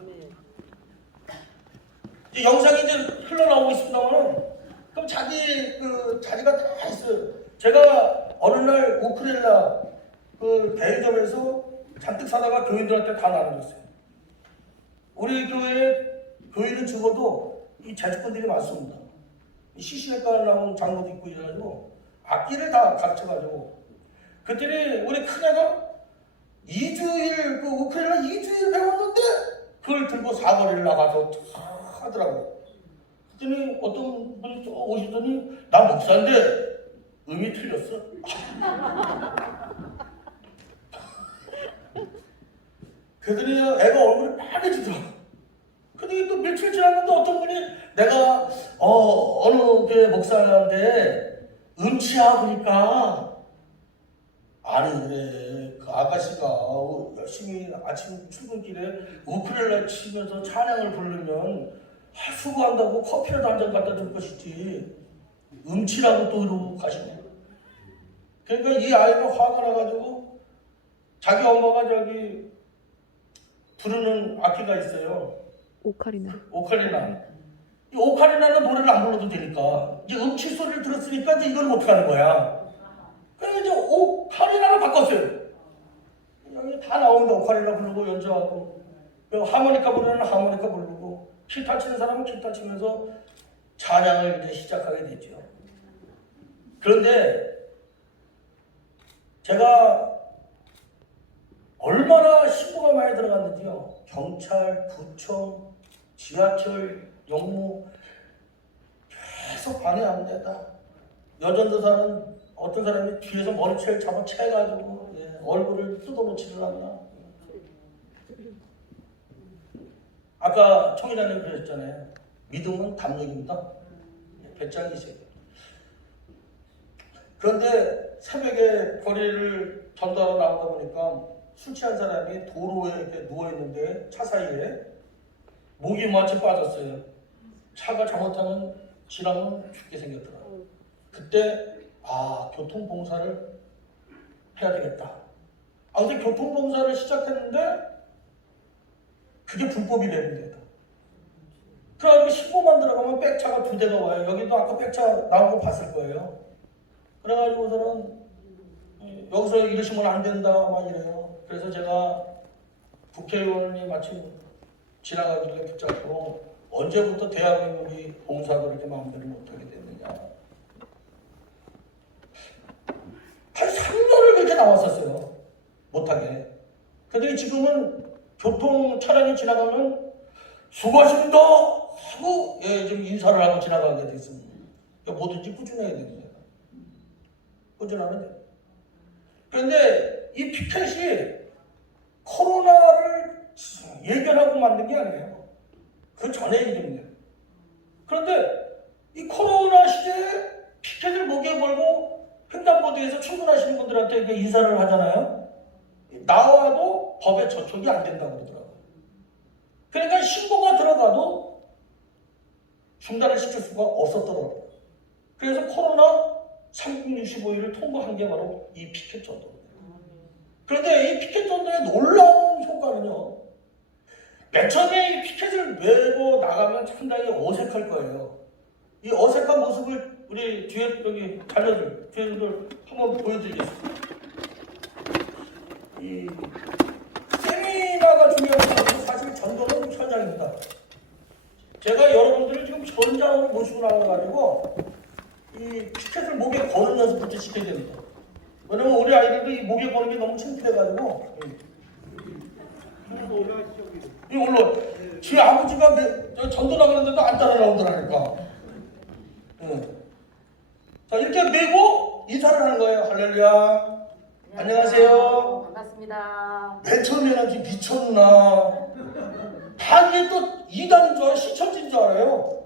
영상이 이제 흘러나오고 있습니다만, 그럼 자리가 다 있어요. 제가 어느 날 우크렐라 그 대리점에서 잔뜩 사다가 교인들한테 다 나눠줬어요. 우리 교회는 적어도 이 재주꾼들이 많습니다. CC학과 나온 장로도 있고 이래가지고 악기를 다 가르쳐가지고, 그랬더니 우리 큰애가 2주일 그 우크렐라 2주일 배웠는데 그걸 들고 사거리를 나가서 하더라고요. 그랬더니 어떤 분이 오시더니 나 목사인데 음이 틀렸어. 그랬더니 애가 얼굴이 빨개지더라고. 근데 또 며칠 지났는데 어떤 분이 내가 어느 교회 목사인데 음치야 보니까, 아니 그래 그 아가씨가 열심히 아침 출근길에 우크렐레 치면서 찬양을 부르면 수고한다고 커피라도 한 잔 갖다 줄 것이지 음치라고 또 이러고 가시네. 그러니까 이 아이가 화가 나가지고 자기 엄마가 저기 부르는 악기가 있어요. 오카리나. 이 오카리나는 노래를 안 불러도 되니까 이제 음치 소리를 들었으니까 이제 이걸 못 하는 거야. 그래서 이제 오카리나로 바꿨어요. 여기 다 나옵니다. 오카리나 부르고 연주하고, 하모니카 부르는 하모니카 부르고, 기타 치는 사람은 기타 치면서 찬양을 이제 시작하게 되죠. 그런데 제가 얼마나 신고가 많이 들어갔는지요. 경찰, 구청, 지하철, 영무 계속 방해합니다. 여전도사는 어떤 사람이 뒤에서 머리채를 잡아 채가지고 얼굴을 뜯어놓지를 않나. 아까 총회장님 그러셨잖아요. 믿음은 담력입니다. 배짱이세요. 그런데 새벽에 거리를 전도하러 나오다 보니까 술 취한 사람이 도로에 이렇게 누워있는데 차 사이에 목이 마치 빠졌어요. 차가 잘못하면 지나면 죽게 생겼더라고요. 그때 교통봉사를 해야 되겠다. 근데 교통봉사를 시작했는데 그게 불법이 되는 거다. 그래가지고 신고만 들어가면 백차가 2대가 와요. 여기도 아까 백차 나온 거 봤을 거예요. 그래가지고서는 여기서 이러시면 안 된다 막 이래요. 그래서 제가 국회의원이 마침 지나가길래 붙잡고, 언제부터 대한민국이 봉사도 이렇게 마음대로 못하게 됐느냐. 한 3년을 그렇게 나왔었어요. 못하게. 그런데 지금은 교통 차량이 지나가면 수고하십니다 하고 좀 인사를 하고 지나가게 됐습니다. 그러니까 뭐든지 꾸준해야 됩니다. 꾸준하면 돼요. 그런데 이 피켓이 코로나를 예견하고 만든 게 아니에요. 그 전에 일입니다. 그런데 이 코로나 시대에 피켓을 목에 걸고 횡단보도에서 출근하시는 분들한테 이렇게 인사를 하잖아요. 나와도 법에 저촉이 안 된다고 그러더라고요. 그러니까 신고가 들어가도 중단을 시킬 수가 없었더라고요. 그래서 코로나 365일을 통과한 게 바로 이 피켓 전도입니다. 그런데 이 피켓 전도의 놀라운 효과는요, 맨 처음에 이 피켓을 메고 나가면 상당히 어색할 거예요. 이 어색한 모습을 우리 뒤에 여기 자녀들, 뒤에들 한번 보여드리겠습니다. 이 세미나가 중요한 것은 사실 전도는 현장입니다. 제가 여러분들을 지금 현장으로 모시고 나와가지고 이 피켓을 목에 거는 연습부터 시켜야 됩니다. 왜냐면 우리 아이들도 이 목에 거는 게 너무 창피해가지고. 이 올라. 지 아버지가 전도 나가는데도 안 따라 나오더라니까. 자, 이렇게 메고 인사를 하는 거예요. 할렐루야. 안녕하세요. 반갑습니다. 맨 처음에는 미쳤나? 다 이게 또 이단인 줄 알아요. 시청진 줄 알아요.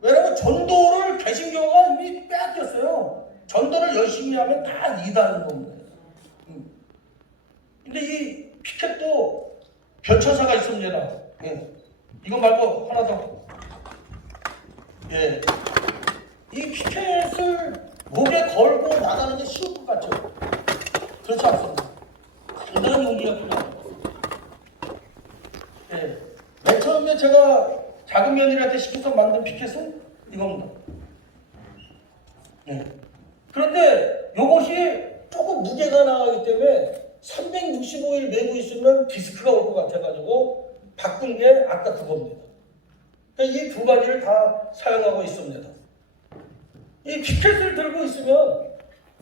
왜냐면 전도를 개신교가 이미 빼앗겼어요. 전도를 열심히 하면 다 이단인 겁니다. 근데 이 피켓도 별천사가 있습니다. 예. 이거 말고 하나 더. 예. 이 피켓을 목에 걸고 나가는 게 쉬울 것 같죠? 그렇지 않습니다. 대단한 용기가 필요합니다. 예. 맨 처음에 제가 작은 며느리한테 시켜서 만든 피켓은 이겁니다. 예. 그런데 이것이 조금 무게가 나가기 때문에 365일 메고 있으면 디스크가 올 것 같아가지고 바꾼 게 아까 그겁니다. 이 두 가지를 다 사용하고 있습니다. 이 피켓을 들고 있으면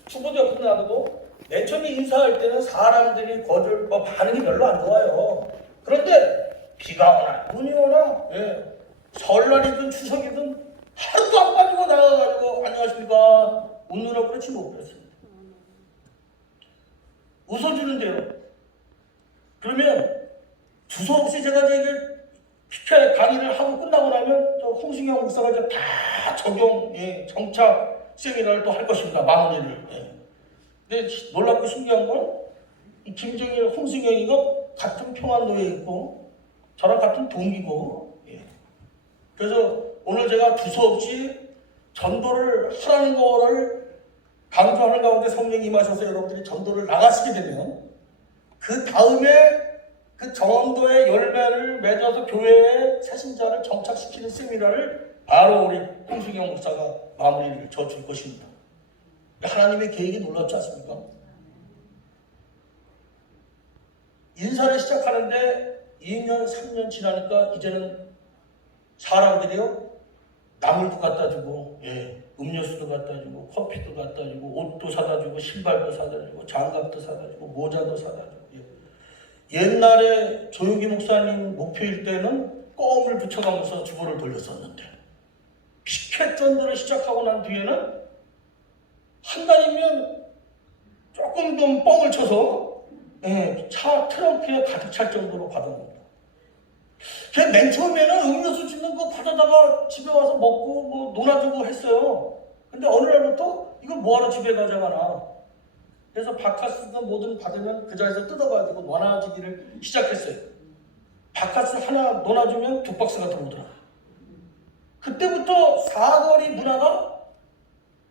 주보도 옆에 놔두고 맨 처음에 인사할 때는 사람들이 반응이 별로 안 좋아요. 그런데 비가 오나 눈이 오나 설날이든 추석이든 하루도 안 빠지고 나가가지고 안녕하십니까 웃느라고 그렇지 못 그랬습니다. 웃어주는데요. 그러면 두서없이 제가 이제 피켓 강의를 하고 끝나고 나면 저 홍승영 목사가 이제 다 정착 세미나를 또 할 것입니다. 마무리를. 근데 놀랍고 신기한 건 이 김정일, 홍승영이가 같은 평안도에 있고 저랑 같은 동기고 그래서 오늘 제가 두서없이 전도를 하라는 거를 강조하는 가운데 성령이 임하셔서 여러분들이 전도를 나가시게 되면 그 다음에 그 전도의 열매를 맺어서 교회에 새신자를 정착시키는 세미나를 바로 우리 홍승영 목사가 마무리를 져줄 것입니다. 하나님의 계획이 놀랍지 않습니까? 인사를 시작하는데 2년, 3년 지나니까 이제는 사람들이요 나물도 갖다 주고 음료수도 갖다 주고 커피도 갖다 주고 옷도 사다 주고 신발도 사다 주고 장갑도 사다 주고 모자도 사다 주고 옛날에 조용기 목사님 목표일 때는 껌을 붙여가면서 주보를 돌렸었는데 피켓 전도를 시작하고 난 뒤에는 한 달이면 조금 좀 뻥을 쳐서 차 트렁크에 가득 찰 정도로 받아옵니다. 맨 처음에는 음료수 주는 거 받아다가 집에 와서 먹고 뭐 놀아주고 했어요. 근데 어느 날부터 이걸 뭐하러 집에 가져가나. 그래서 바카스든 뭐든 받으면 그 자리에서 뜯어가지고 나눠주기를 시작했어요. 바카스 하나 넣어주면 2박스가 들어오더라. 그때부터 사거리 문화가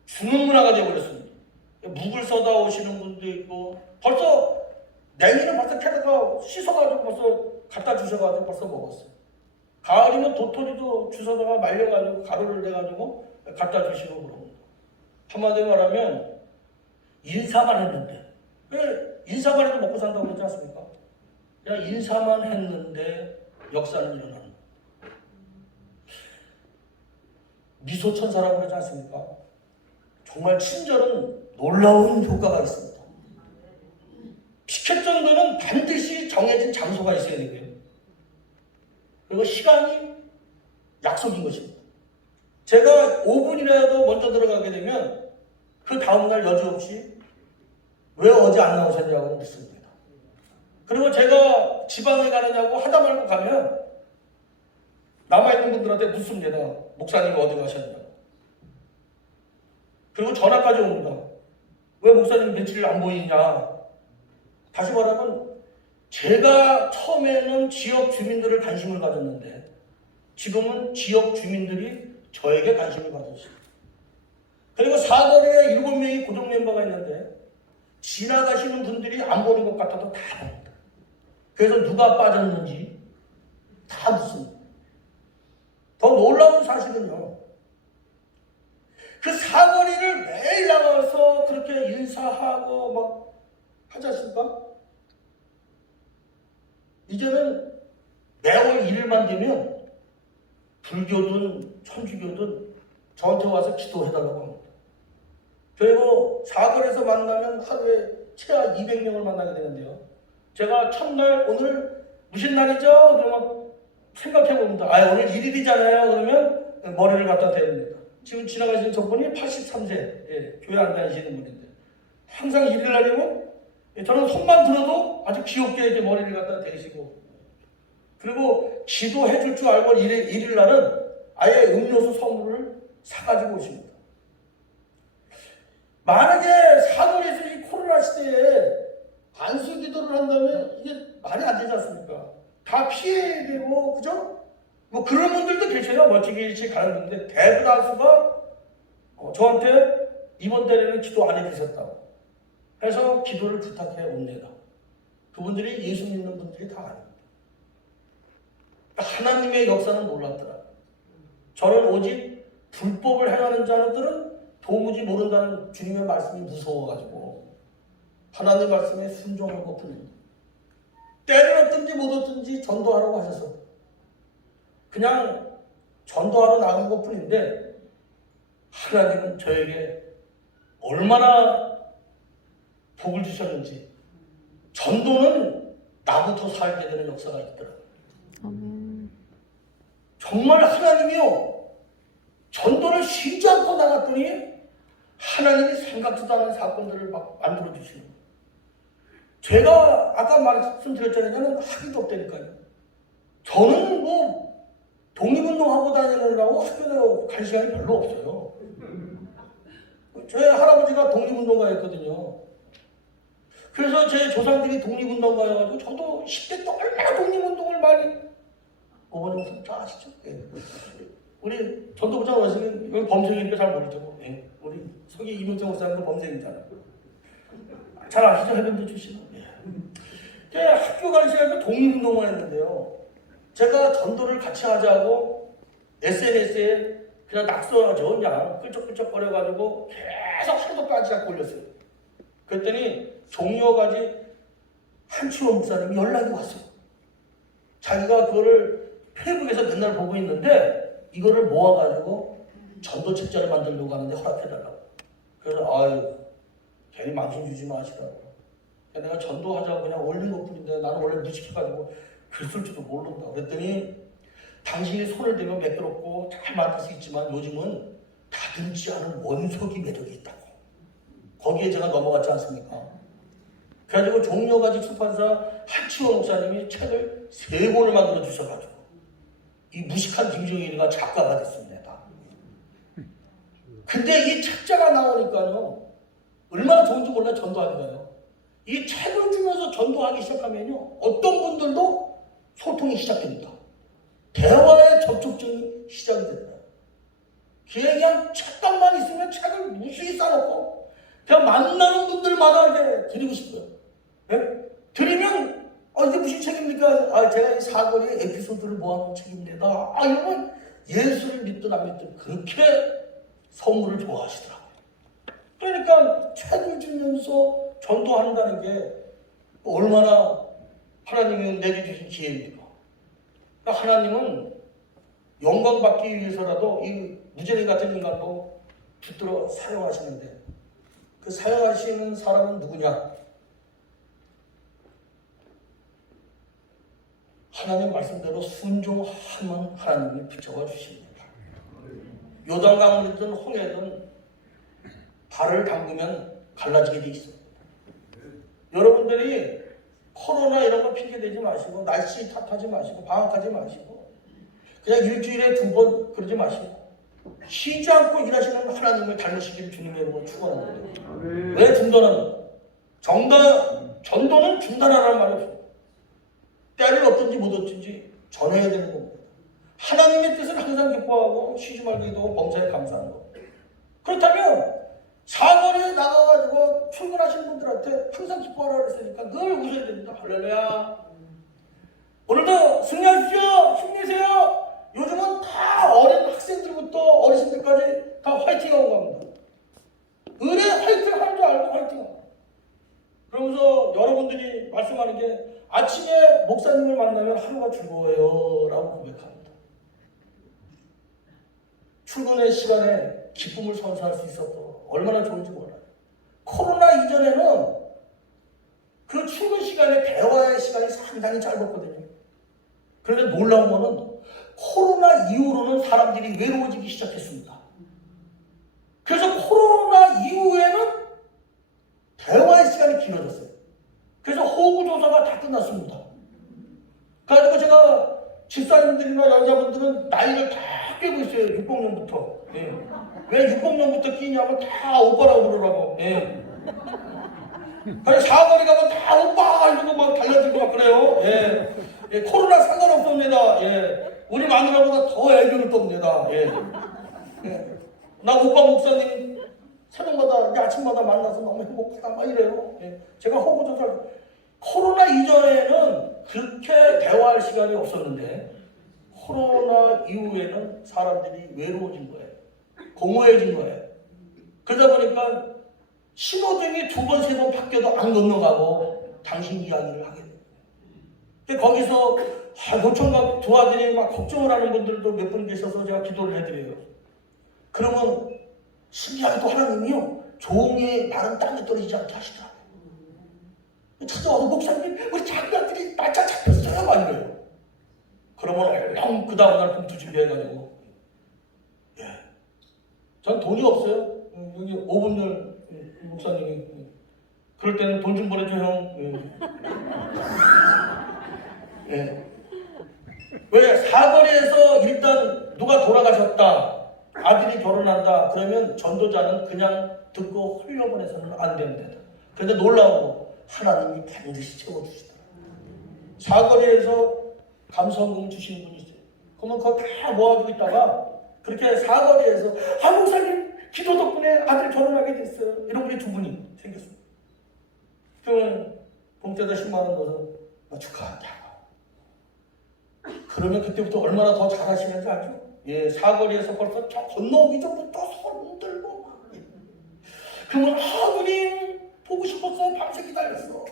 주는 문화가 되어버렸습니다. 묵을 써다 오시는 분도 있고 벌써 냉이는 벌써 캐다가 씻어가지고 벌써 갖다 주셔가지고 벌써 먹었어요. 가을이면 도토리도 주워다가 말려가지고 가루를 내가지고 갖다 주시고 그럽니다. 한마디로 말하면 인사만 했는데 왜 인사만 해도 먹고 산다고 그러지 않습니까? 그냥 인사만 했는데 역사는 일어나는 거예요. 미소천사라고 그러지 않습니까? 정말 친절은 놀라운 효과가 있습니다. 피켓 정도는 반드시 정해진 장소가 있어야 되고요. 그리고 시간이 약속인 것입니다. 제가 5분이라도 먼저 들어가게 되면 그 다음날 여지없이 왜 어제 안 나오셨냐고 묻습니다. 그리고 제가 지방에 가느냐고 하다 말고 가면 남아있는 분들한테 묻습니다. 목사님 어디 가셨냐고. 그리고 전화까지 옵니다. 왜 목사님 며칠 안 보이냐. 다시 말하면 제가 처음에는 지역 주민들을 관심을 가졌는데 지금은 지역 주민들이 저에게 관심을 가졌습니다. 그리고 사거리에 7명이 고정 멤버가 있는데 지나가시는 분들이 안 보는 것 같아도 다 봅니다. 그래서 누가 빠졌는지 다 묻습니다. 더 놀라운 사실은요. 그 사거리를 매일 나가서 그렇게 인사하고 막 하지 않습니까? 이제는 매월 1일만 되면 불교든 천주교든 저한테 와서 기도해달라고 합니다. 그리고 사거리에서 만나면 하루에 최하 200명을 만나게 되는데요. 제가 첫날 오늘 무슨 날이죠? 그러면 생각해 봅니다. 오늘 1일이잖아요. 그러면 머리를 갖다 대립니다. 지금 지나가시는 저분이 83세 교회 안 다니시는 분인데 항상 1일 날이면 저는 손만 들어도 아주 귀엽게 이렇게 머리를 갖다 대시고, 그리고 기도해 줄 줄 알고 일일 날은 아예 음료수 선물을 사가지고 오십니다. 만약에 사거리에서 이 코로나 시대에 안수 기도를 한다면 이게 말이 안 되지 않습니까? 다 피해되고, 그죠? 뭐 그런 분들도 계셔요. 멀찍이 일찍 가는 분인데 대부다수가 저한테 이번 달에는 기도 안 해주셨다고 해서 기도를 부탁해 옵니다. 그분들이 예수 믿는 분들이 다 아닙니다. 하나님의 역사는 몰랐더라. 저는 오직 불법을 행하는 자들은 도무지 모른다는 주님의 말씀이 무서워가지고 하나님 말씀에 순종한 것뿐입니다. 때를 얻든지 못 얻든지 전도하라고 하셔서 그냥 전도하러 나간 것뿐인데 하나님은 저에게 얼마나 복을 주셨는지, 전도는 나부터 살게 되는 역사가 있더라고요. 정말 하나님이요, 전도를 쉬지 않고 나갔더니 하나님이 생각지도 않은 사건들을 막 만들어주시는 거예요. 제가 아까 말씀드렸잖아요. 저는 학위도 없다니까요. 저는 뭐 독립운동하고 다니느라고 학교에 갈 시간이 별로 없어요. 저희 할아버지가 독립운동가였거든요. 그래서 제 조상들이 독립운동가여가지고 저도 10대 때 얼마나 독립운동을 많이, 어머니 무슨 다 아시죠? 예. 우리 전도부장 오시면 이건 범생이니까 잘 모르죠. 예. 우리 서기 이문정 목사님도 범생이잖아요. 잘 아시죠? 해변도 출신. 예. 학교 갈 시간에 독립운동을 했는데요. 제가 전도를 같이 하자고 SNS에 그냥 낙서하죠. 그냥 끌적끌적거려가지고 계속 하루도 빠지지 않고 올렸어요. 그랬더니 종려가지 한치원 목사님이 연락이 왔어요. 자기가 그거를 페이북에서 맨날 보고 있는데 이거를 모아가지고 전도 책자를 만들려고 하는데 허락해달라고. 그래서 아유 괜히 망신 주지 마시라고. 내가 전도하자고 그냥 올린 것뿐인데 나는 원래 무식해가지고 글 쓸 줄도 모른다. 그랬더니 당신이 손을 대면 매끄럽고 잘 만들 수 있지만 요즘은 다듬지 않은 원석이 매력이 있다고. 거기에 제가 넘어갔지 않습니까? 그래가지고 종려가지 출판사 한치원 목사님이 책을 3권을 만들어 주셔가지고 이 무식한 김정일이가 작가가 됐습니다. 근데 이 책자가 나오니까요, 얼마나 좋은지 몰라. 전도하기가요. 이 책을 주면서 전도하기 시작하면요, 어떤 분들도 소통이 시작됩니다. 대화의 접촉점이 시작이 됩니다. 그냥 책값만 있으면 책을 무수히 싸놓고 그냥 만나는 분들마다 이제 드리고 싶어요. 네? 드리면 이게 무슨 책입니까? 제가 이 사거리의 에피소드를 모아놓은 책입니다. 이러면 예수를 믿든 안 믿든 그렇게 선물을 좋아하시더라고요. 그러니까 책을 주면서 전도한다는 게 얼마나 하나님이 내려주신 기회입니까? 그러니까 하나님은 영광 받기 위해서라도 이 무죄인 같은 인간도 붙들어 사용하시는데, 그 사용하시는 사람은 누구냐? 하나님 말씀대로 순종하면 하나님이 붙잡아 주십니다. 요단강물이든 홍해든 발을 담그면 갈라지게 돼 있어요. 여러분들이 코로나 이런 거 핑계대지 마시고, 날씨 탓하지 마시고, 방학하지 마시고, 그냥 일주일에 2번 그러지 마시고, 쉬지 않고 일하시는 하나님을 닮으시길 주님의 이름으로 축원합니다. 왜 중단합니까? 전도는 중단하라는 말이 없어요. 때를 얻든지 못 얻든지 전해야 되는 겁니다. 하나님의 뜻을 항상 기뻐하고 쉬지 말고 기도하고 범사에 감사하는 거. 그렇다면 사거리에 나가가지고 출근하시는 분들한테 항상 기뻐하라고 했으니까 늘 웃어야 됩니다. 할렐루야. 오늘도 승리하십시오. 힘내세요. 요즘은 다 어린 학생들부터 어르신들까지 다 화이팅하고 갑니다. 은혜 화이팅 하는 줄 알고 화이팅하고. 그러면서 여러분들이 말씀하는 게 아침에 목사님을 만나면 하루가 즐거워요 라고 고백합니다. 출근의 시간에 기쁨을 선사할 수 있어도 얼마나 좋은지 몰라요. 코로나 이전에는 그 출근 시간에 대화의 시간이 상당히 짧았거든요. 그런데 놀라운 거는 코로나 이후로는 사람들이 외로워지기 시작했습니다. 그래서 코로나 이후에는 대화의 시간이 길어졌어요. 그래서 호구조사가 다 끝났습니다. 그래가지고 제가 집사님들이나 여자분들은 나이를 다 깨고 있어요. 60년부터. 예. 왜 60년부터 끼냐면 다 오빠라고 그러라고. 예. 그래서 사거리 가면 다 오빠 이러고 막 달려들고 막 그래요. 예. 예. 코로나 상관없습니다. 예. 우리 마누라보다 더 애교를 떱니다. 예. 예. 나 오빠 목사님 새벽마다 아침마다 만나서 너무 행복하다 막 이래요. 예. 제가 호구조사를 코로나 이전에는 그렇게 대화할 시간이 없었는데 코로나 이후에는 사람들이 외로워진 거예요. 공허해진 거예요. 그러다 보니까 신호등이 2번, 3번 바뀌어도 안 건너가고 당신 이야기를 하게 돼요. 근데 거기서 노총각 두 아들이 막 걱정을 하는 분들도 몇 분 계셔서 제가 기도를 해드려요. 그러면 신기하게도 하나님이요, 종의 말은 땅에 떨어지지 않게 하시더라고요. 찾아와서 목사님 우리 작은 아들이 날짜 잡혔어요 막 이래요. 그러면 얼른 그 다음날 봉투 준비해가지고, 예, 전 돈이 없어요. 여기 5분들 목사님이 그럴 때는 돈 좀 보내줘 형. 예. 예. 왜 사거리에서 일단 누가 돌아가셨다, 아들이 결혼한다 그러면 전도자는 그냥 듣고 흘려보내서는 안 됩니다. 그런데 놀라운 거 하나님이 반드시 채워주시더라고요. 사거리에서 감성금 주시는 분이 있어요. 그러면 그거 다 모아두고 있다가 그렇게 사거리에서 목사님 기도 덕분에 아들 결혼하게 됐어요. 이런 분이 2분이 생겼어요. 그러면 봉투에다 10만 원 넣어서 축하한다. 그러면 그때부터 얼마나 더 잘하시는지 알죠? 예, 사거리에서 벌써 저 건너오기 전부터 손 들고 막. 그러면 누님 보고 싶었어. 밤새 기다렸어.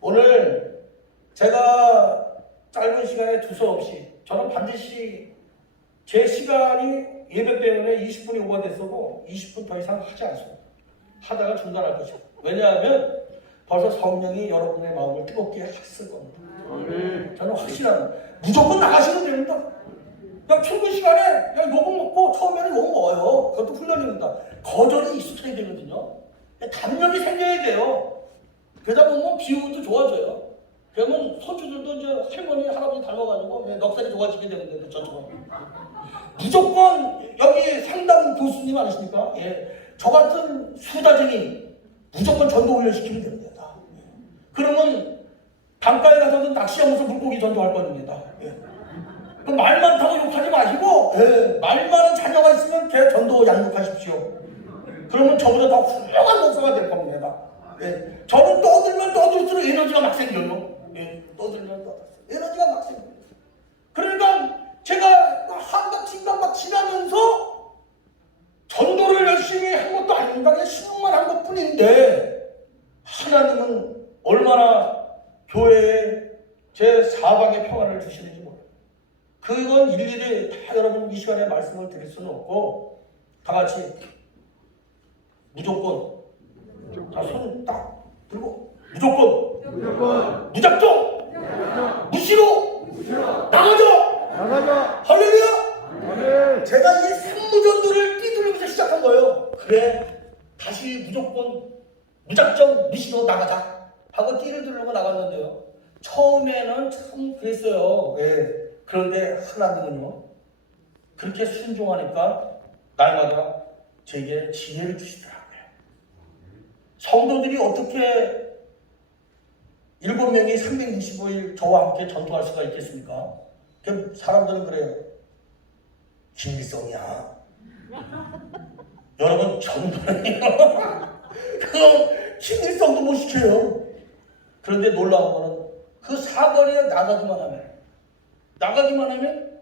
오늘 제가 짧은 시간에 두서없이 저는 반드시 제 시간이 예배 때문에 20분이 오버됐어도 20분 더 이상 하지 않습니다. 하다가 중단할 것이고, 왜냐하면 벌써 성령이 여러분의 마음을 뜨겁게 했을 겁니다. 저는 확실합니다. 무조건 나가시면 됩니다. 그냥 출근 시간에 그냥 요금 먹고, 처음에는 요금 먹어요. 그것도 훈련입니다. 거절이 익숙해야 되거든요. 담력이 생겨야 돼요. 그러다 보면 비유도 좋아져요. 그러면 손주들도 이제 할머니, 할아버지 닮아가지고 넉살이 좋아지게 되는데, 저처럼. 무조건 여기 상담 교수님 아니십니까? 예. 저 같은 수다쟁이 무조건 전도 훈련시키면 됩니다. 예. 그러면 강가에 가서도 낚시하면서 물고기 전도할 겁니다. 예. 말 많다고 욕하지 마시고, 예. 말 많은 자녀가 있으면 걔 전도 양육하십시오. 그러면 저보다 더 훌륭한 목사가 될 겁니다. 예. 저는 떠들면 떠들수록 에너지가 막 생겨요. 예. 떠들면 떠들수록 에너지가 막 생겨요. 그러니까 제가 한박진박 막 지나면서 전도를 열심히 한 것도 아닙니다. 그냥 신문만 한 것뿐인데 하나님은 얼마나 교회에 제 사방의 평안을 주시는지 몰라요. 그건 일일이 다 여러분 이 시간에 말씀을 드릴 수는 없고, 다 같이 무조건, 자, 손 딱 들고 무조건, 무작정, 무시로 나가자. 할렐루야. 제가 이 산무전도를 뛰들면서 시작한 거예요. 그래, 다시 무조건 무작정 무시로 나가자 하고 띠를 들고 나갔는데요, 처음에는 참 그랬어요. 예. 그런데 하나님은요, 그렇게 순종하니까 날마다 제게 지혜를 주시더라고요. 성도들이 어떻게 7명이 365일 저와 함께 전도할 수가 있겠습니까? 사람들은 그래요. 김일성이야. 여러분, 전도는요, 그럼 김일성도 못 시켜요. 그런데 놀라운 거는 그 사거리에 나가기만 하면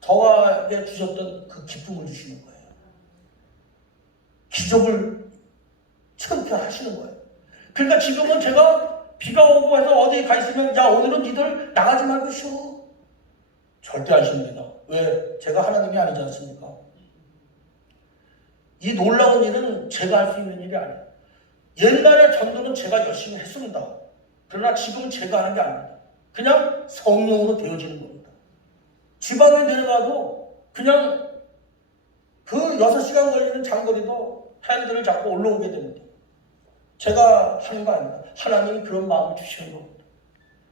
저에게 주셨던 그 기쁨을 주시는 거예요. 기적을 처음부터 하시는 거예요. 그러니까 지금은 제가 비가 오고 해서 어디 가 있으면, 야, 오늘은 니들 나가지 말고 쉬어. 절대 안 쉽니다. 왜? 제가 하나님이 아니지 않습니까? 이 놀라운 일은 제가 할 수 있는 일이 아니에요. 옛날에 전도는 제가 열심히 했습니다. 그러나 지금은 제가 하는 게 아닙니다. 그냥 성령으로 되어지는 겁니다. 지방에 내려가도 그냥 그 6시간 걸리는 장거리도 핸들을 잡고 올라오게 됩니다. 제가 하는 거 아닙니다. 하나님이 그런 마음을 주시는 겁니다.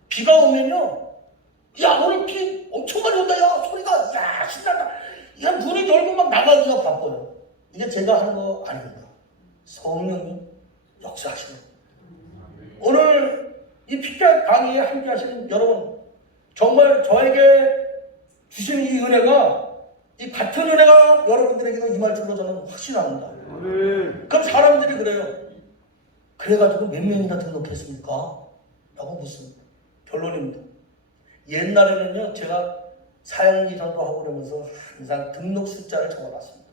비가 오면요, 야 오늘 비 엄청 많이 온다, 야 소리가, 야 신난다, 야 문이 열고 막 나가기가 바빠요. 이게 제가 하는 거 아닙니다. 성령이 역사하시는 거예요. 오늘 이 피켓 강의에 함께 하시는 여러분, 정말 저에게 주신 이 은혜가, 이 같은 은혜가 여러분들에게도 임할 줄로 저는 확신합니다. 그럼 사람들이 그래요. 그래가지고 몇 명이나 등록했습니까? 라고 묻습니다. 결론입니다. 옛날에는요, 제가 사형리전도 하고 그러면서 항상 등록 숫자를 적어놨습니다.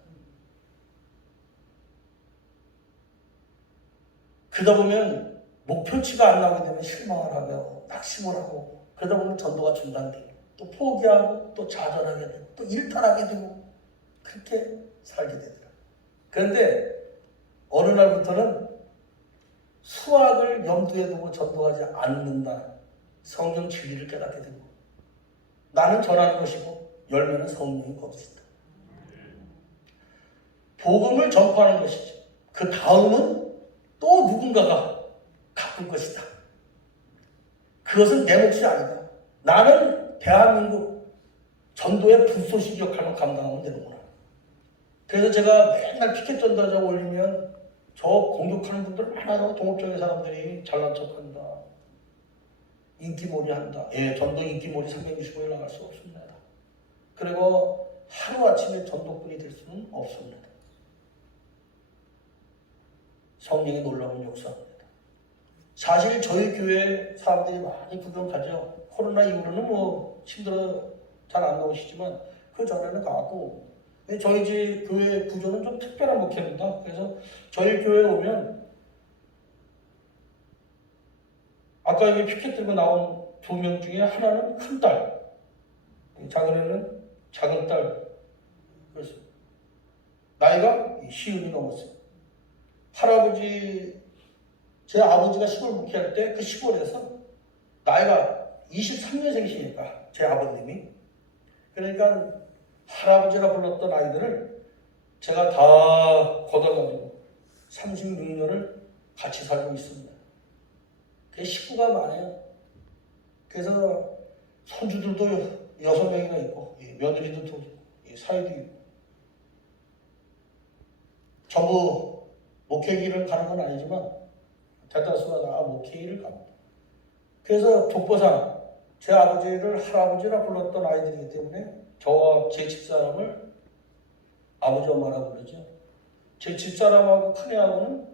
그러다 보면 목표치가 안 나오게 되면 실망을 하고 낙심을 하고, 그러다 보면 전도가 중단되고 또 포기하고 또 좌절하게 되고 또 일탈하게 되고 그렇게 살게 되더라고요. 그런데 어느 날부터는 수학을 염두에 두고 전도하지 않는다. 성령 진리를 깨닫게 되고, 나는 전하는 것이고 열매는 성령이 거두신다. 복음을 전파하는 것이죠. 그 다음은 또 누군가가 갚을 것이다. 그것은 내 몫이 아니다. 나는 대한민국 전도의 불쏘시 역할만 감당하면 되는구나. 그래서 제가 맨날 피켓 전도하자고 올리면 저 공격하는 분들 많아요. 동업적인 사람들이 잘난 척한다, 인기몰이 한다. 예, 전도 인기몰이 365일 나갈 수 없습니다. 그리고 하루아침에 전도꾼이 될 수는 없습니다. 성령이 놀라운 역사입니다. 사실 저희 교회 사람들이 많이 구경 가죠. 코로나 이후로는 뭐 힘들어 잘 안 나오시지만 그 전에는 가고, 저희 집 교회 구조는 좀 특별한 목회입니다. 그래서 저희 교회에 오면 아까 여기 피켓 들고 나온 2명 중에 하나는 큰 딸, 작은 애는 작은 딸. 그래서 나이가 50이 넘었어요. 할아버지, 제 아버지가 시골 목회할 때 그 시골에서 나이가 23년생이시니까 제 아버님이, 그러니까 할아버지가 불렀던 아이들을 제가 다 걷어가지고 36년을 같이 살고 있습니다. 그 식구가 많아요. 그래서 손주들도 6명이나 있고, 며느리도 또 있고, 사이도 있고. 전부 목회길을 가는 건 아니지만 대다수가 다 목회길을 갑니다. 그래서 족보상 제 아버지를 할아버지라 불렀던 아이들이기 때문에 저와 제 집사람을 아버지 엄마라고 부르죠. 제 집사람하고 큰애하고는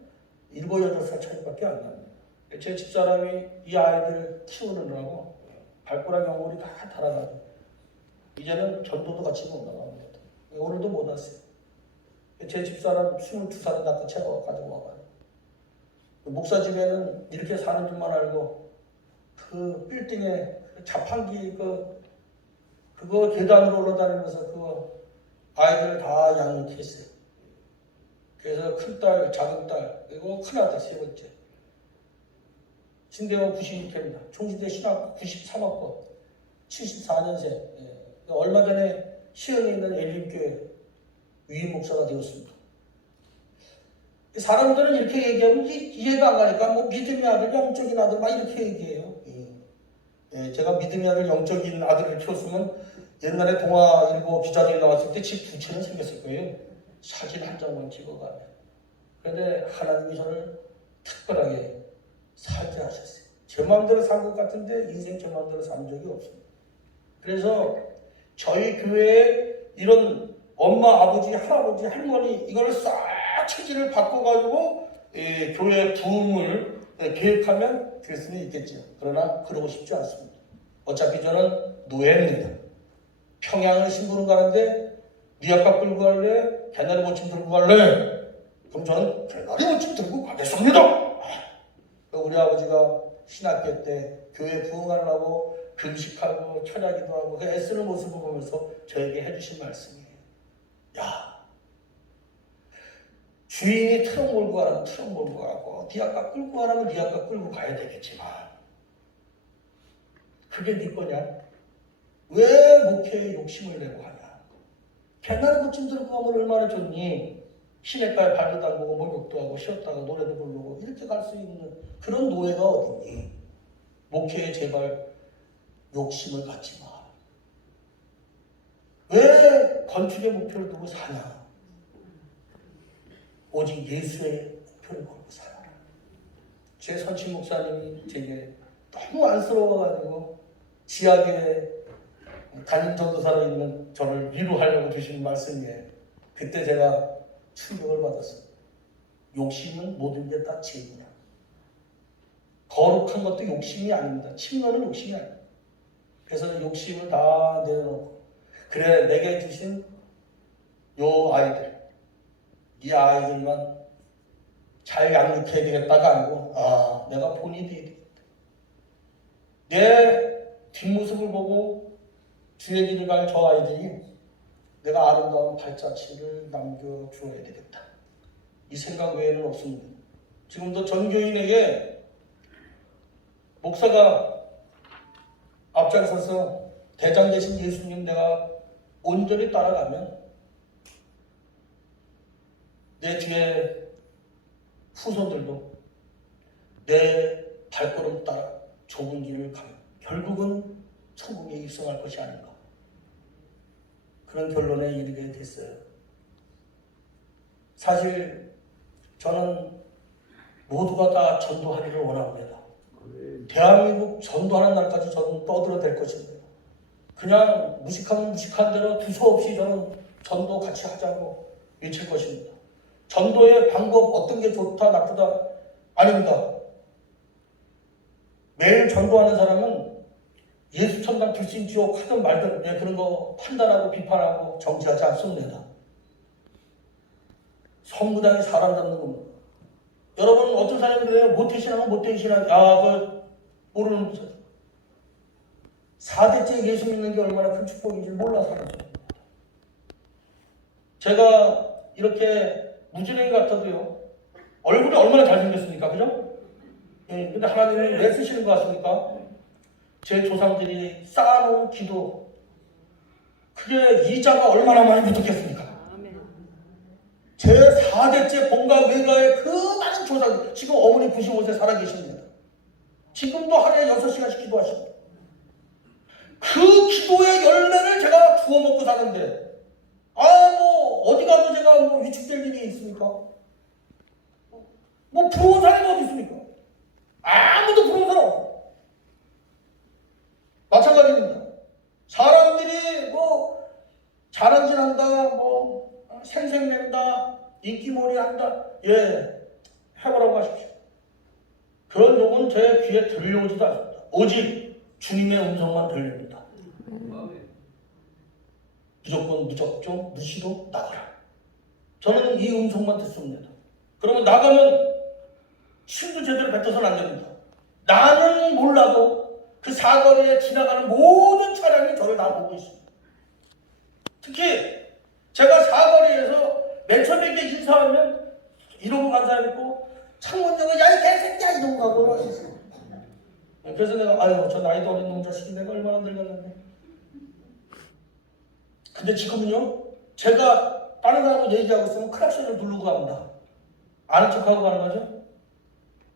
7, 8살 차이밖에 안 납니다. 제 집사람이 이 아이들을 키우느라고 발가락 연골이 다 달아나고 이제는 전도도 같이 못 나갑니다. 오늘도 못 왔어요. 제 집사람 22살은 낳고 제가 가지고 와봐요. 목사 집에는 이렇게 사는 줄만 알고 그 빌딩에 자판기 그거 계단으로 올라다니면서 그거 아이들 다 양육했어요. 그래서 큰딸, 작은딸, 그리고 큰아들 3번째. 신대원 96회입니다. 총신대 신학 93학번, 74년생. 얼마 전에 시흥에 있는 엘림교회 위임 목사가 되었습니다. 사람들은 이렇게 얘기하면 이해가 안 가니까 뭐 믿음의 아들, 영적인 아들 막 이렇게 얘기해요. 제가 믿음의 아들, 영적인 아들을 키웠으면 옛날에 동아일보 기자들이 나왔을 때 집 2채는 생겼을 거예요. 사진 한 장만 찍어가면. 그런데 하나님이 저를 특별하게 살게 하셨어요. 제 마음대로 산 것 같은데 인생 제 마음대로 산 적이 없습니다. 그래서 저희 교회에 이런 엄마, 아버지, 할아버지, 할머니 이거를 싹 체질을 바꿔가지고 교회 부흥을 계획하면 될 수는 있겠죠. 그러나 그러고 싶지 않습니다. 어차피 저는 노예입니다. 평양을 심부름 가는데 니아까 끌고 갈래? 개나리 모침 들고 갈래? 그럼 저는 개나리 모침 들고 가겠습니다. 우리 아버지가 신학교 때 교회 부흥하려고 금식하고 철야기도 하고 그 애쓰는 모습을 보면서 저에게 해주신 말씀이에요. 야, 주인이 트럭 몰고 가라면 트럭 몰고 가고 니아까 끌고 가라면 니아까 끌고 가야 되겠지만 그게 네 거냐? 왜 목회에 욕심을 내고 하냐? 개나리 모침 들고 가면 얼마나 좋니? 시냇가에 발도 담그고 목욕도 하고 쉬었다가 노래도 부르고 이렇게 갈 수 있는 그런 노예가 어딨니? 목회에 제발 욕심을 갖지 마. 왜 건축의 목표를 두고 사냐? 오직 예수의 목표를 걸고 살아라. 제 선친 목사님이 제게 너무 안쓰러워가지고 지하교회 담임 전도사로 있는 저를 위로하려고 주신 말씀이에요. 그때 제가 충격을 받았어요. 욕심은 모든 게 다 죄냐. 거룩한 것도 욕심이 아닙니다. 침노는 욕심이 아닙니다. 그래서 욕심을 다 내려놓고 그래 내게 주신 요 아이들 이 아이들만 잘 양육해야 되겠다가 아니고 아 내가 본이 돼야 되겠다. 내 뒷모습을 보고 주의 길을 갈 저 아이들이 내가 아름다운 발자취를 남겨주어야 되겠다. 이 생각 외에는 없습니다. 지금도 전교인에게 목사가 앞장서서 대장 되신 예수님 내가 온전히 따라가면 내 뒤에 후손들도 내 발걸음 따라 좁은 길을 가면 결국은 천국에 입성할 것이 아닌가. 그런 결론에 이르게 됐어요. 사실 저는 모두가 다 전도하기를 원합니다. 대한민국 전도하는 날까지 저는 떠들어댈 것입니다. 그냥 무식하면 무식한 대로 두서없이 저는 전도 같이 하자고 외칠 것입니다. 전도의 방법 어떤 게 좋다 나쁘다 아닙니다. 매일 전도하는 사람은 예수 천당 불신 지옥 하든 말든 그런 거 판단하고 비판하고 정지하지 않습니다. 성부당이 사람 잡는 겁니다. 여러분 어떤 사람이 그래요? 모태신앙은 모태신앙 그 모르는 거죠. 4대째 예수 믿는 게 얼마나 큰 축복인지 몰라서 그렇죠. 제가 이렇게 무지랭이 같아도요 얼굴이 얼마나 잘생겼습니까? 그죠? 예, 근데 하나님이 왜 쓰시는 것 같습니까? 제 조상들이 쌓아놓은 기도 그게 이자가 얼마나 많이 부족했습니까? 제 4대째 본가 외가의 그 많은 조상 지금 어머니 95세 살아계십니다. 지금도 하루에 6시간씩 기도하십니다. 그 기도의 열매를 제가 주워 먹고 사는데 어디 가도 제가 위축될 일이 있습니까? 부러운 사람이 어디 있습니까? 아무도 부러운 사람 없어. 마찬가지입니다. 사람들이 자랑질한다, 생색낸다, 인기몰이 한다. 예, 해보라고 하십시오. 그런 욕은 제 귀에 들려오지도 않습니다. 오직 주님의 음성만 들립니다. 무조건 무적종 무시로 나가라. 저는 이 음성만 듣습니다. 그러면 나가면 침도 제대로 뱉어서는 안 됩니다. 나는 몰라도 그 사거리에 지나가는 모든 차량이 저를 다 보고 있습니다. 특히 제가 사거리에서 맨 처음에 인사하면 이러고 간 사람 있고 창문 열고 야 이 개새끼야 이러고 가고 할 수 있어요. 그래서 내가 저 나이도 어린 놈자식이 내가 얼마나 늙었는데. 근데 지금은요 제가 다른 사람하고 얘기하고 있으면 크락션을 누르고 갑니다. 아는 척하고 가는 거죠.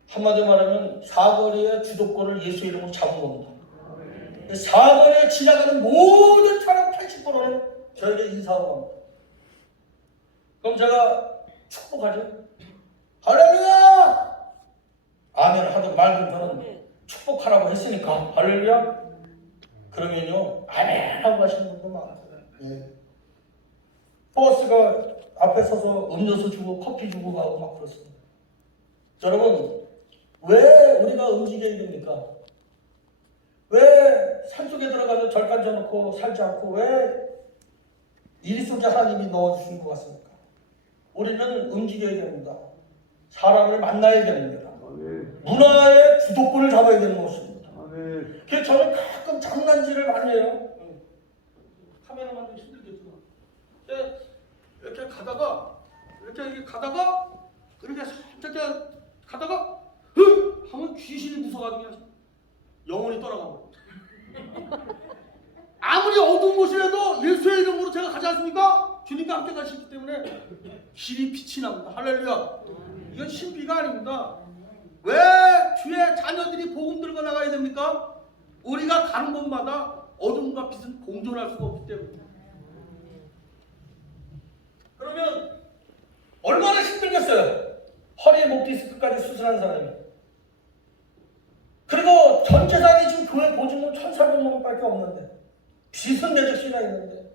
한마디로 말하면 사거리의 주도권을 예수 이름으로 잡은 겁니다. 사거리에 지나가는 모든 차량 80%는 저에게 인사하고 갑니다. 그럼 제가 축복하죠. 할렐루야! 아멘 하든 말든 저는 축복하라고 했으니까 할렐루야? 그러면요 아멘 하고 가시는 분도 많아요. 예. 버스가 앞에 서서 음료수 주고 커피 주고 가고 막 그렇습니다. 여러분 왜 우리가 움직여야 됩니까? 왜 산속에 들어가서 절간 져놓고 살지 않고 왜 이리 속에 하나님이 넣어주신 것 같습니까? 우리는 움직여야 됩니다. 사람을 만나야 됩니다. 문화의 주도권을 잡아야 되는 것입니다. 그래서 저는 가끔 장난질을 많이 해요. 카메라만도 힘들겠지만 이렇게 가다가 이렇게 가다가 하면 귀신이 무서워가지고 그냥 영혼이 떠나가고 아무리 어두운 곳이라도 예수의 이름으로 제가 가지 않습니까? 주님과 함께 가시기 때문에 길이 빛이 납니다. 할렐루야. 이건 신비가 아닙니다. 왜 주의 자녀들이 복음 들고 나가야 됩니까? 우리가 가는 곳마다 어둠과 빛은 공존할 수가 없기 때문에. 그러면 얼마나 힘들겠어요? 허리에 목 디스크까지 수술한 사람이. 그리고 전 재산이 지금 교회 보증금 1,400만 원밖에 없는데 빚은 몇 억씩이나 있는데,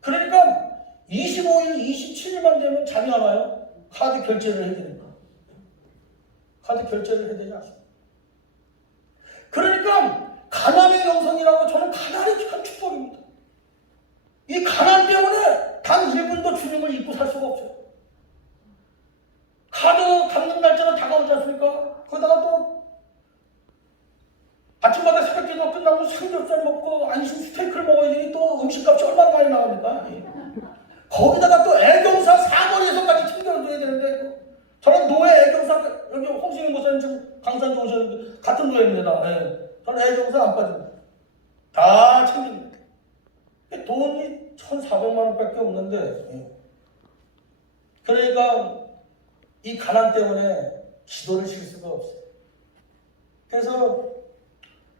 그러니까 25일, 27일만 되면 잠이 안 와요. 카드 결제를 해야 되니까. 카드 결제를 해야 되지 않습니까? 그러니까 가난의 영성이라고, 저는 가난이 참 축복입니다. 이 가난 때문에 단 1분도 주님을 잊고 살 수가 없어요. 카드 갚는 날짜가 다가오지 않습니까? 거기다가 또 아침마다 새벽기도 끝나고 삼겹살 먹고 안심 스테이크를 먹어야 되니 또 음식값이 얼마나 많이 나갑니까? 거기다가 또 애경사 사거리에서까지 챙겨줘야 되는데, 저는 노예 애경사, 여기 홍승희 목사님 지금 강산에 오셨는데 같은 노예입니다. 네. 저는 애경사 안 빠집니다. 다 챙깁니다. 돈이 1,400만 원밖에 없는데, 그러니까 이 가난 때문에 기도를 쉴 수가 없어요. 그래서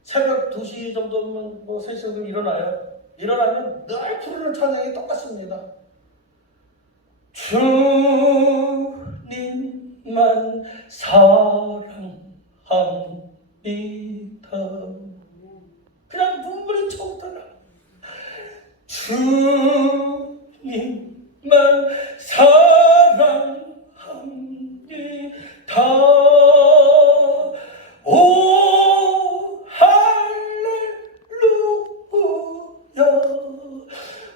새벽 2시 정도면 뭐 3시 정도 일어나요. 일어나면 늘 부르는 찬양이 똑같습니다. 주님만 사랑합니다. 그냥 눈물이 처음부터 나. 주님만 사랑합니다. 오 할렐루야,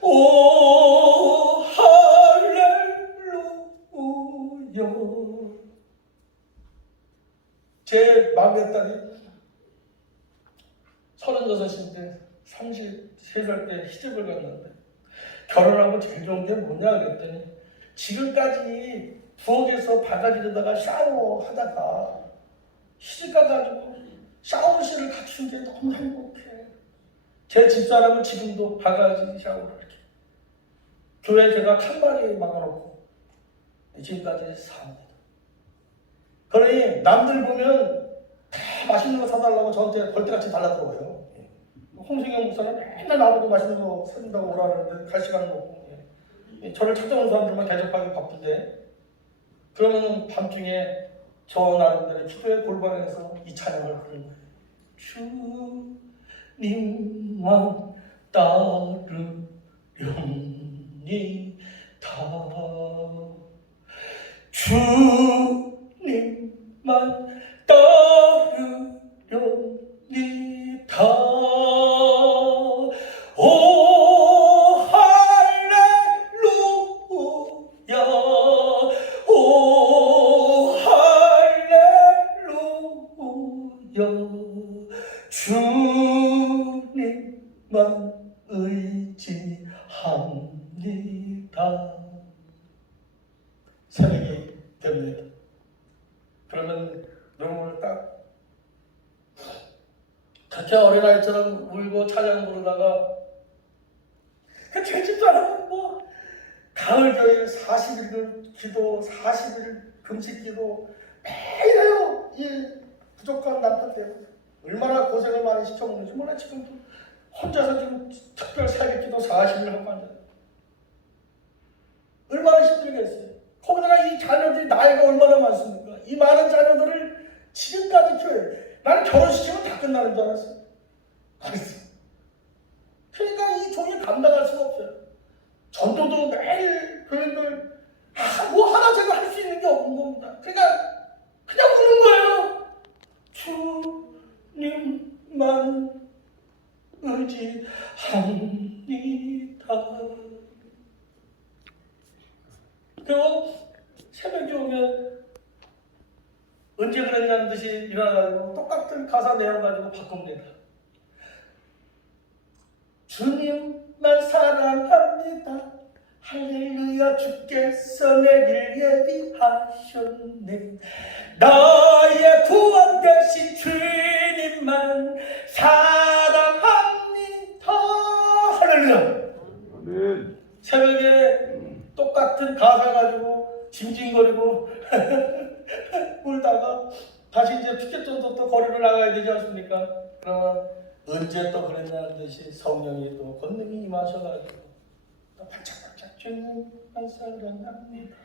오 할렐루야. 제 막내딸이 36인데 33살 때 시집을 갔는데, 결혼하고 제일 좋은 게 뭐냐 그랬더니, 지금까지 부엌에서 바가지로다가 샤워하다가 시집 가가지고 샤워실을 갖춘 게 너무 행복해. 제 집사람은 지금도 바가지 샤워를 이렇게 교회 제가 칸막이 막아놓고 지금까지 삽니다. 그러니 남들 보면 다 맛있는 거 사달라고 저한테 벌떼같이 달라들어요. 홍승영 목사는 맨날 나보고 맛있는 거 사준다고 오라 그러는데 갈 시간은 없고, 저를 찾아오는 사람들만 대접하기 바쁜데, 그러면 밤중에 저 나름대로 기도의 골방에서 이 찬양을 부르는 거예요. 주님만 따르렵니다. 주님만 따르렵니다. 오 할렐루야, 오 할렐루야. 주님만 의지합니다. 새벽이 됩니다. 그러면 눈물을 딱 그렇게 어린아이처럼 울고 찬양 부르다가, 제 집사람은 뭐 가을교회 40일 기도, 40일 금식 기도 매일 해요. 이 부족한 남편 때문에 얼마나 고생을 많이 시켜먹는지 몰라. 지금도 혼자서 지금 특별 새벽 기도 40일 하고 앉아요. 얼마나 힘들겠어요. 거기다가 이 자녀들이 나이가 얼마나 많습니까? 이 많은 자녀들을 지금까지 키워요. 나는 결혼시키면 다 끝나는 줄 알았어요. 알았어. 그러니까 이 종이 감당할 수가 없어요. 전도도 매일 교인들 뭐 하나 제가 할 수 있는 게 없는 겁니다. 그러니까 그냥 우는 거예요. 주님만 의지합니다. 그리고 새벽에 오면 언제 그랬냐는 듯이 일어나가지고 똑같은 가사 내용 가지고 바꿉니다. 주님만 사랑합니다. 할렐루야, 주께서 내길 예비하셨네. 나의 구원 되신 주님만 사랑합니다. 할렐루야. 아멘. 새벽에 똑같은 가사 가지고 징징거리고 울다가 다시 이제 피켓전도 또 거리로 나가야 되지 않습니까? 그러면 언제 또 그랬냐는 듯이 성령이 또 권능이 임하셔가지고 또 반짝반짝 주님 사랑합니다.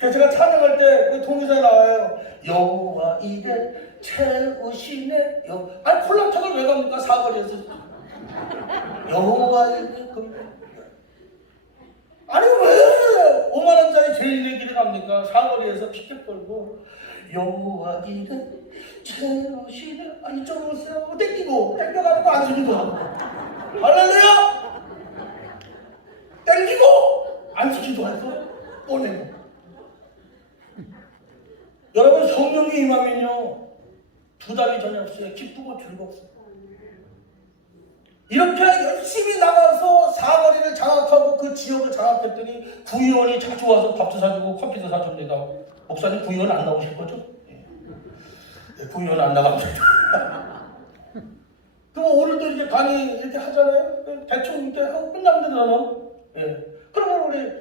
그래서 제가 찬양할 때 동의사 나와요. 여호와 이래 채우시네. 아니 콜라텍을 왜 갑니까? 사거리에서 여호와 이래 아니 왜 5만 원짜리 제일 얘기를 합니까? 사거리에서 피켓 걸고 여호와 이래 채우시네. 아 이쪽으로 오세요. 땡겨가지고 안 숙이고 할렐루야. 땡기고 안 숙이고 해서 보내고. 여러분 성령이 임하면요 부담이 전혀 없어요. 기쁘고 즐겁습니다. 이렇게 열심히 나가서 사거리를 장악하고 그 지역을 장악했더니 구의원이 자주 와서 밥도 사주고 커피도 사줍니다. 목사님 구의원 안 나오실 거죠? 예. 구의원 안 나갑니다. 그럼 오늘도 이제 강의 이렇게 하잖아요. 대충 이렇게 하고 끝나면 되잖아요. 예. 그러면 우리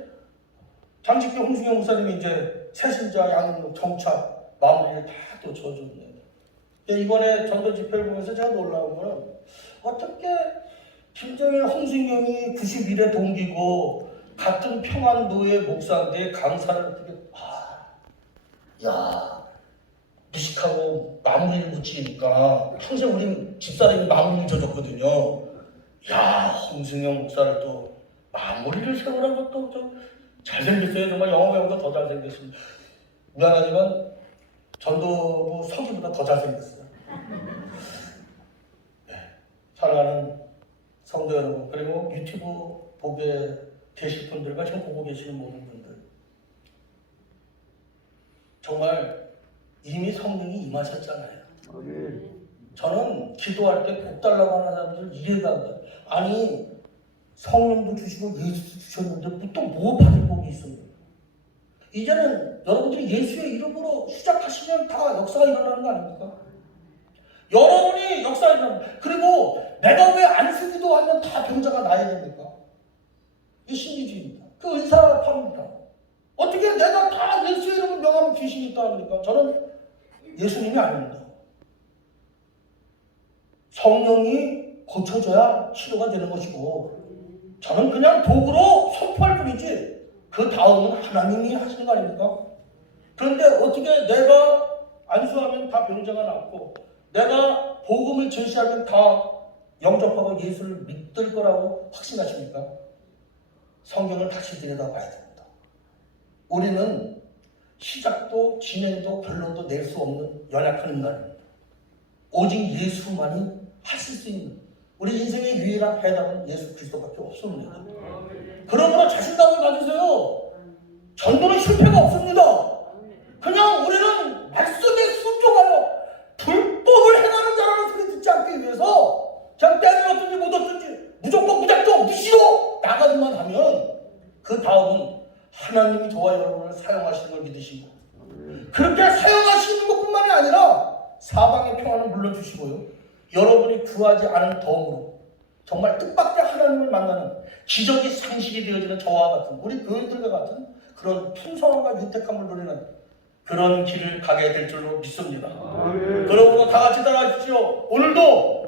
장직교 홍승영 목사님이 이제 새신자 양 정착 마무리를 다 또 지어줬네요. 이번에 전도 집회를 보면서 제가 놀라운 거는 어떻게 김정일 홍승영이 91의 동기고 같은 평안도의 목사인데 강사를 어떻게 무식하고 마무리를 못 지으니까 평생 우리 집사람이 마무리를 져줬거든요. 야 홍승영 목사를 또 마무리를 세우라는 것도 좀 잘생겼어요. 정말 영어 배우보다 더 잘생겼습니다. 미안하지만 전도부 서기보다 더 잘생겼어요. 네. 사랑하는 성도 여러분, 그리고 유튜브 보게 되실 분들과 지금 보고 계시는 모든 분들, 정말 이미 성령이 임하셨잖아요. 저는 기도할 때 복 달라고 하는 사람들 이해가 안 가요. 아니 성령도 주시고 예수도 주셨는데 또 뭐 받을 복이 있습니까? 이제는 여러분들이 예수의 이름으로 시작하시면 다 역사가 일어나는 거 아닙니까? 여러분이 역사가 일어납니다. 그리고 내가 왜 안 쓰기도 하면 다 병자가 나야 됩니까? 이게 신비주의입니다. 그 의사파입니다. 어떻게 내가 다 예수의 이름을 명하면 귀신이 있다 합니까? 저는 예수님이 아닙니다. 성령이 고쳐져야 치료가 되는 것이고 저는 그냥 도구로 선포할 뿐이지 그 다음은 하나님이 하시는 거 아닙니까? 그런데 어떻게 내가 안수하면 다 병자가 낫고 내가 복음을 제시하면 다 영접하고 예수를 믿을 거라고 확신하십니까? 성경을 다시 들여다봐야 됩니다. 우리는 시작도 진행도 결론도 낼 수 없는 연약한 인간입니다. 오직 예수만이 하실 수 있는 우리 인생의 유일한 해답은 예수 그리스도밖에 없습니다. 그러므로 자신감을 가지세요. 전도는 실패가 없습니다. 그냥 우리는 말씀에 순종하여 불법을 행하는 자라는 소리 듣지 않기 위해서 그냥 때를 얻든지 못 얻든지 무조건 무작정 무시로 나가기만 하면 그 다음은 하나님이 저와 여러분을 사용하시는 걸 믿으시고 그렇게 사용하시는 것뿐만이 아니라 사방의 평안을 물려주시고요. 여러분이 구하지 않은 덤으로 정말 뜻밖의 하나님을 만나는 기적이 상실이 되어지는 저와 같은 우리 교인들과 같은 그런 풍성함과 유택함을 누리는 그런 길을 가게 될 줄로 믿습니다. 그러므로 다 같이 따라하십시오. 오늘도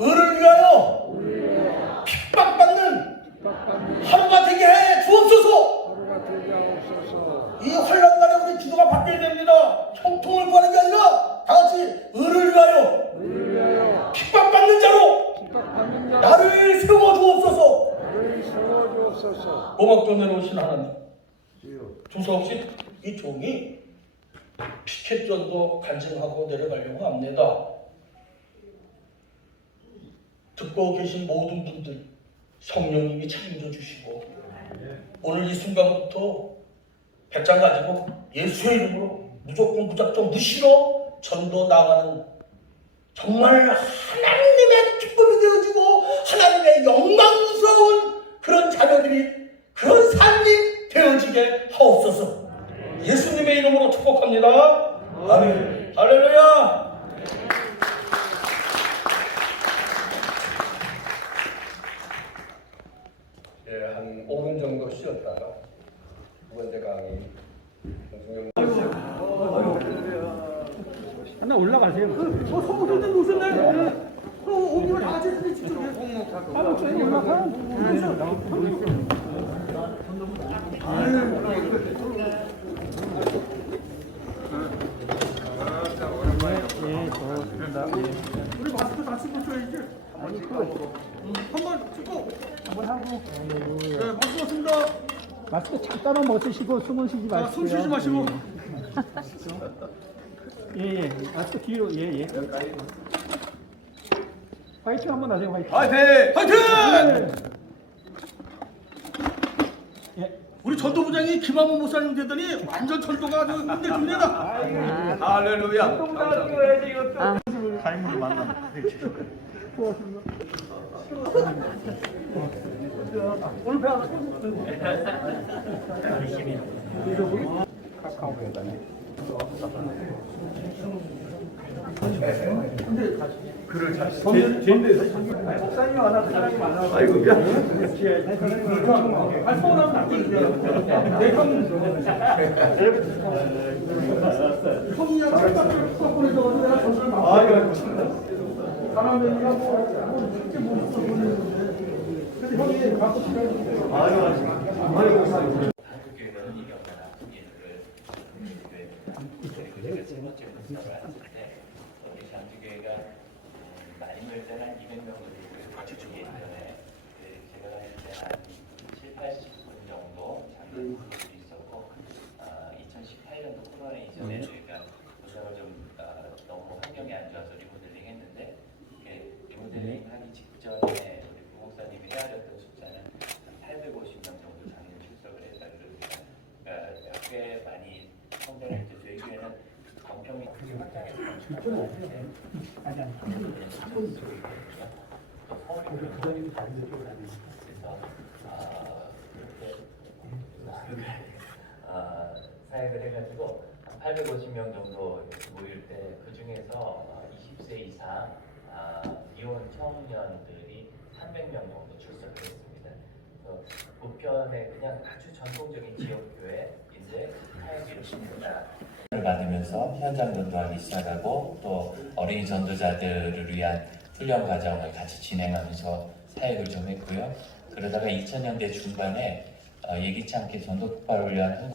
의를 위하여 핍박받는 하루가 되게 해 주옵소서. 이 환란날에 우리 기도가 바뀌어야 됩니다. 형통을 구하는 게 아니라 다 같이 의를 위하여 핍박받는 자로 나를 세워 주옵소서. 고막도 내려오신 하나님, 두서없이 이 종이 피켓전도 간증하고 내려가려고 합니다. 듣고 계신 모든 분들 성령님이 책임져 주시고 오늘 이 순간부터 배짱 가지고 예수의 이름으로 무조건 무작정 무시로 전도 나가는 정말 하나님의 기쁨이 되어지고 하나님의 영광스러운 그런 자녀들이 그런 삶이 되어지게 하옵소서. 예수님의 이름으로 축복합니다. 아멘. 할렐루야. 한 5분 정도 쉬었다가 두 번째 강의 홍승영 하나 올라가세요. 성공선생 오셨네. 온 김에 다 같이 사진 찍죠. 우리 마스크 다 쓰고 있어야지. 한번 찍고. 한번 하고. 네, 마스크 썼습니다. 마스크 잠깐만 벗으시고 숨을 쉬지 마시고. 숨 쉬지 마시고. 예. 마스크 뒤로. 예. 화이팅 한번 하세요. 화이팅. 화이팅! 예. 우리 전도부장이 김한문 목사님 되더니 완전 전도가 아주 끝내줍니다. 타임으로 만나. 목사님 하나 사람이 많아. 아이고 야. 형이랑 책받을 보내줘가지고 내가 전도를 막 사람들이가 뭐 그렇게 못 보내는데 근데 형이 갖고 싶어가지고 한국교회는 이 경우는 아프기를 교회 세 번째 문서를 하는데 우리 장주교회가 많이 될 때는 한 200명 정도 같이 주기 때문에 제가 한 7, 80분 정도 장로 그룹이 있었고 2018년도 코로나 이전에 저희가 문서를 좀 너무 환경이 안 좋아서 리모델링 했는데 리모델링 하기 직전에 우리 부목사님이 헤아렸던 숫자는 한 850명 정도 장로 출석을 했다 그러니까 꽤 많이 성장을 했죠. 저희 교회는 광평이 사역을 해가지고 한 850명 정도 모일 때 그 중에서 20세 이상 이혼 청년들이 300명 정도 출석을 했습니다. 그래서 부편의 그냥 아주 전통적인 지역교회인데 사역이 이루어집니다. 받으면서 현장 전도하기 시작하고 또 어린이 전도자들을 위한 훈련 과정을 같이 진행하면서 사역을 좀 했고요. 그러다가 2000년대 중반에 예기치 않게 전도 폭발을 위한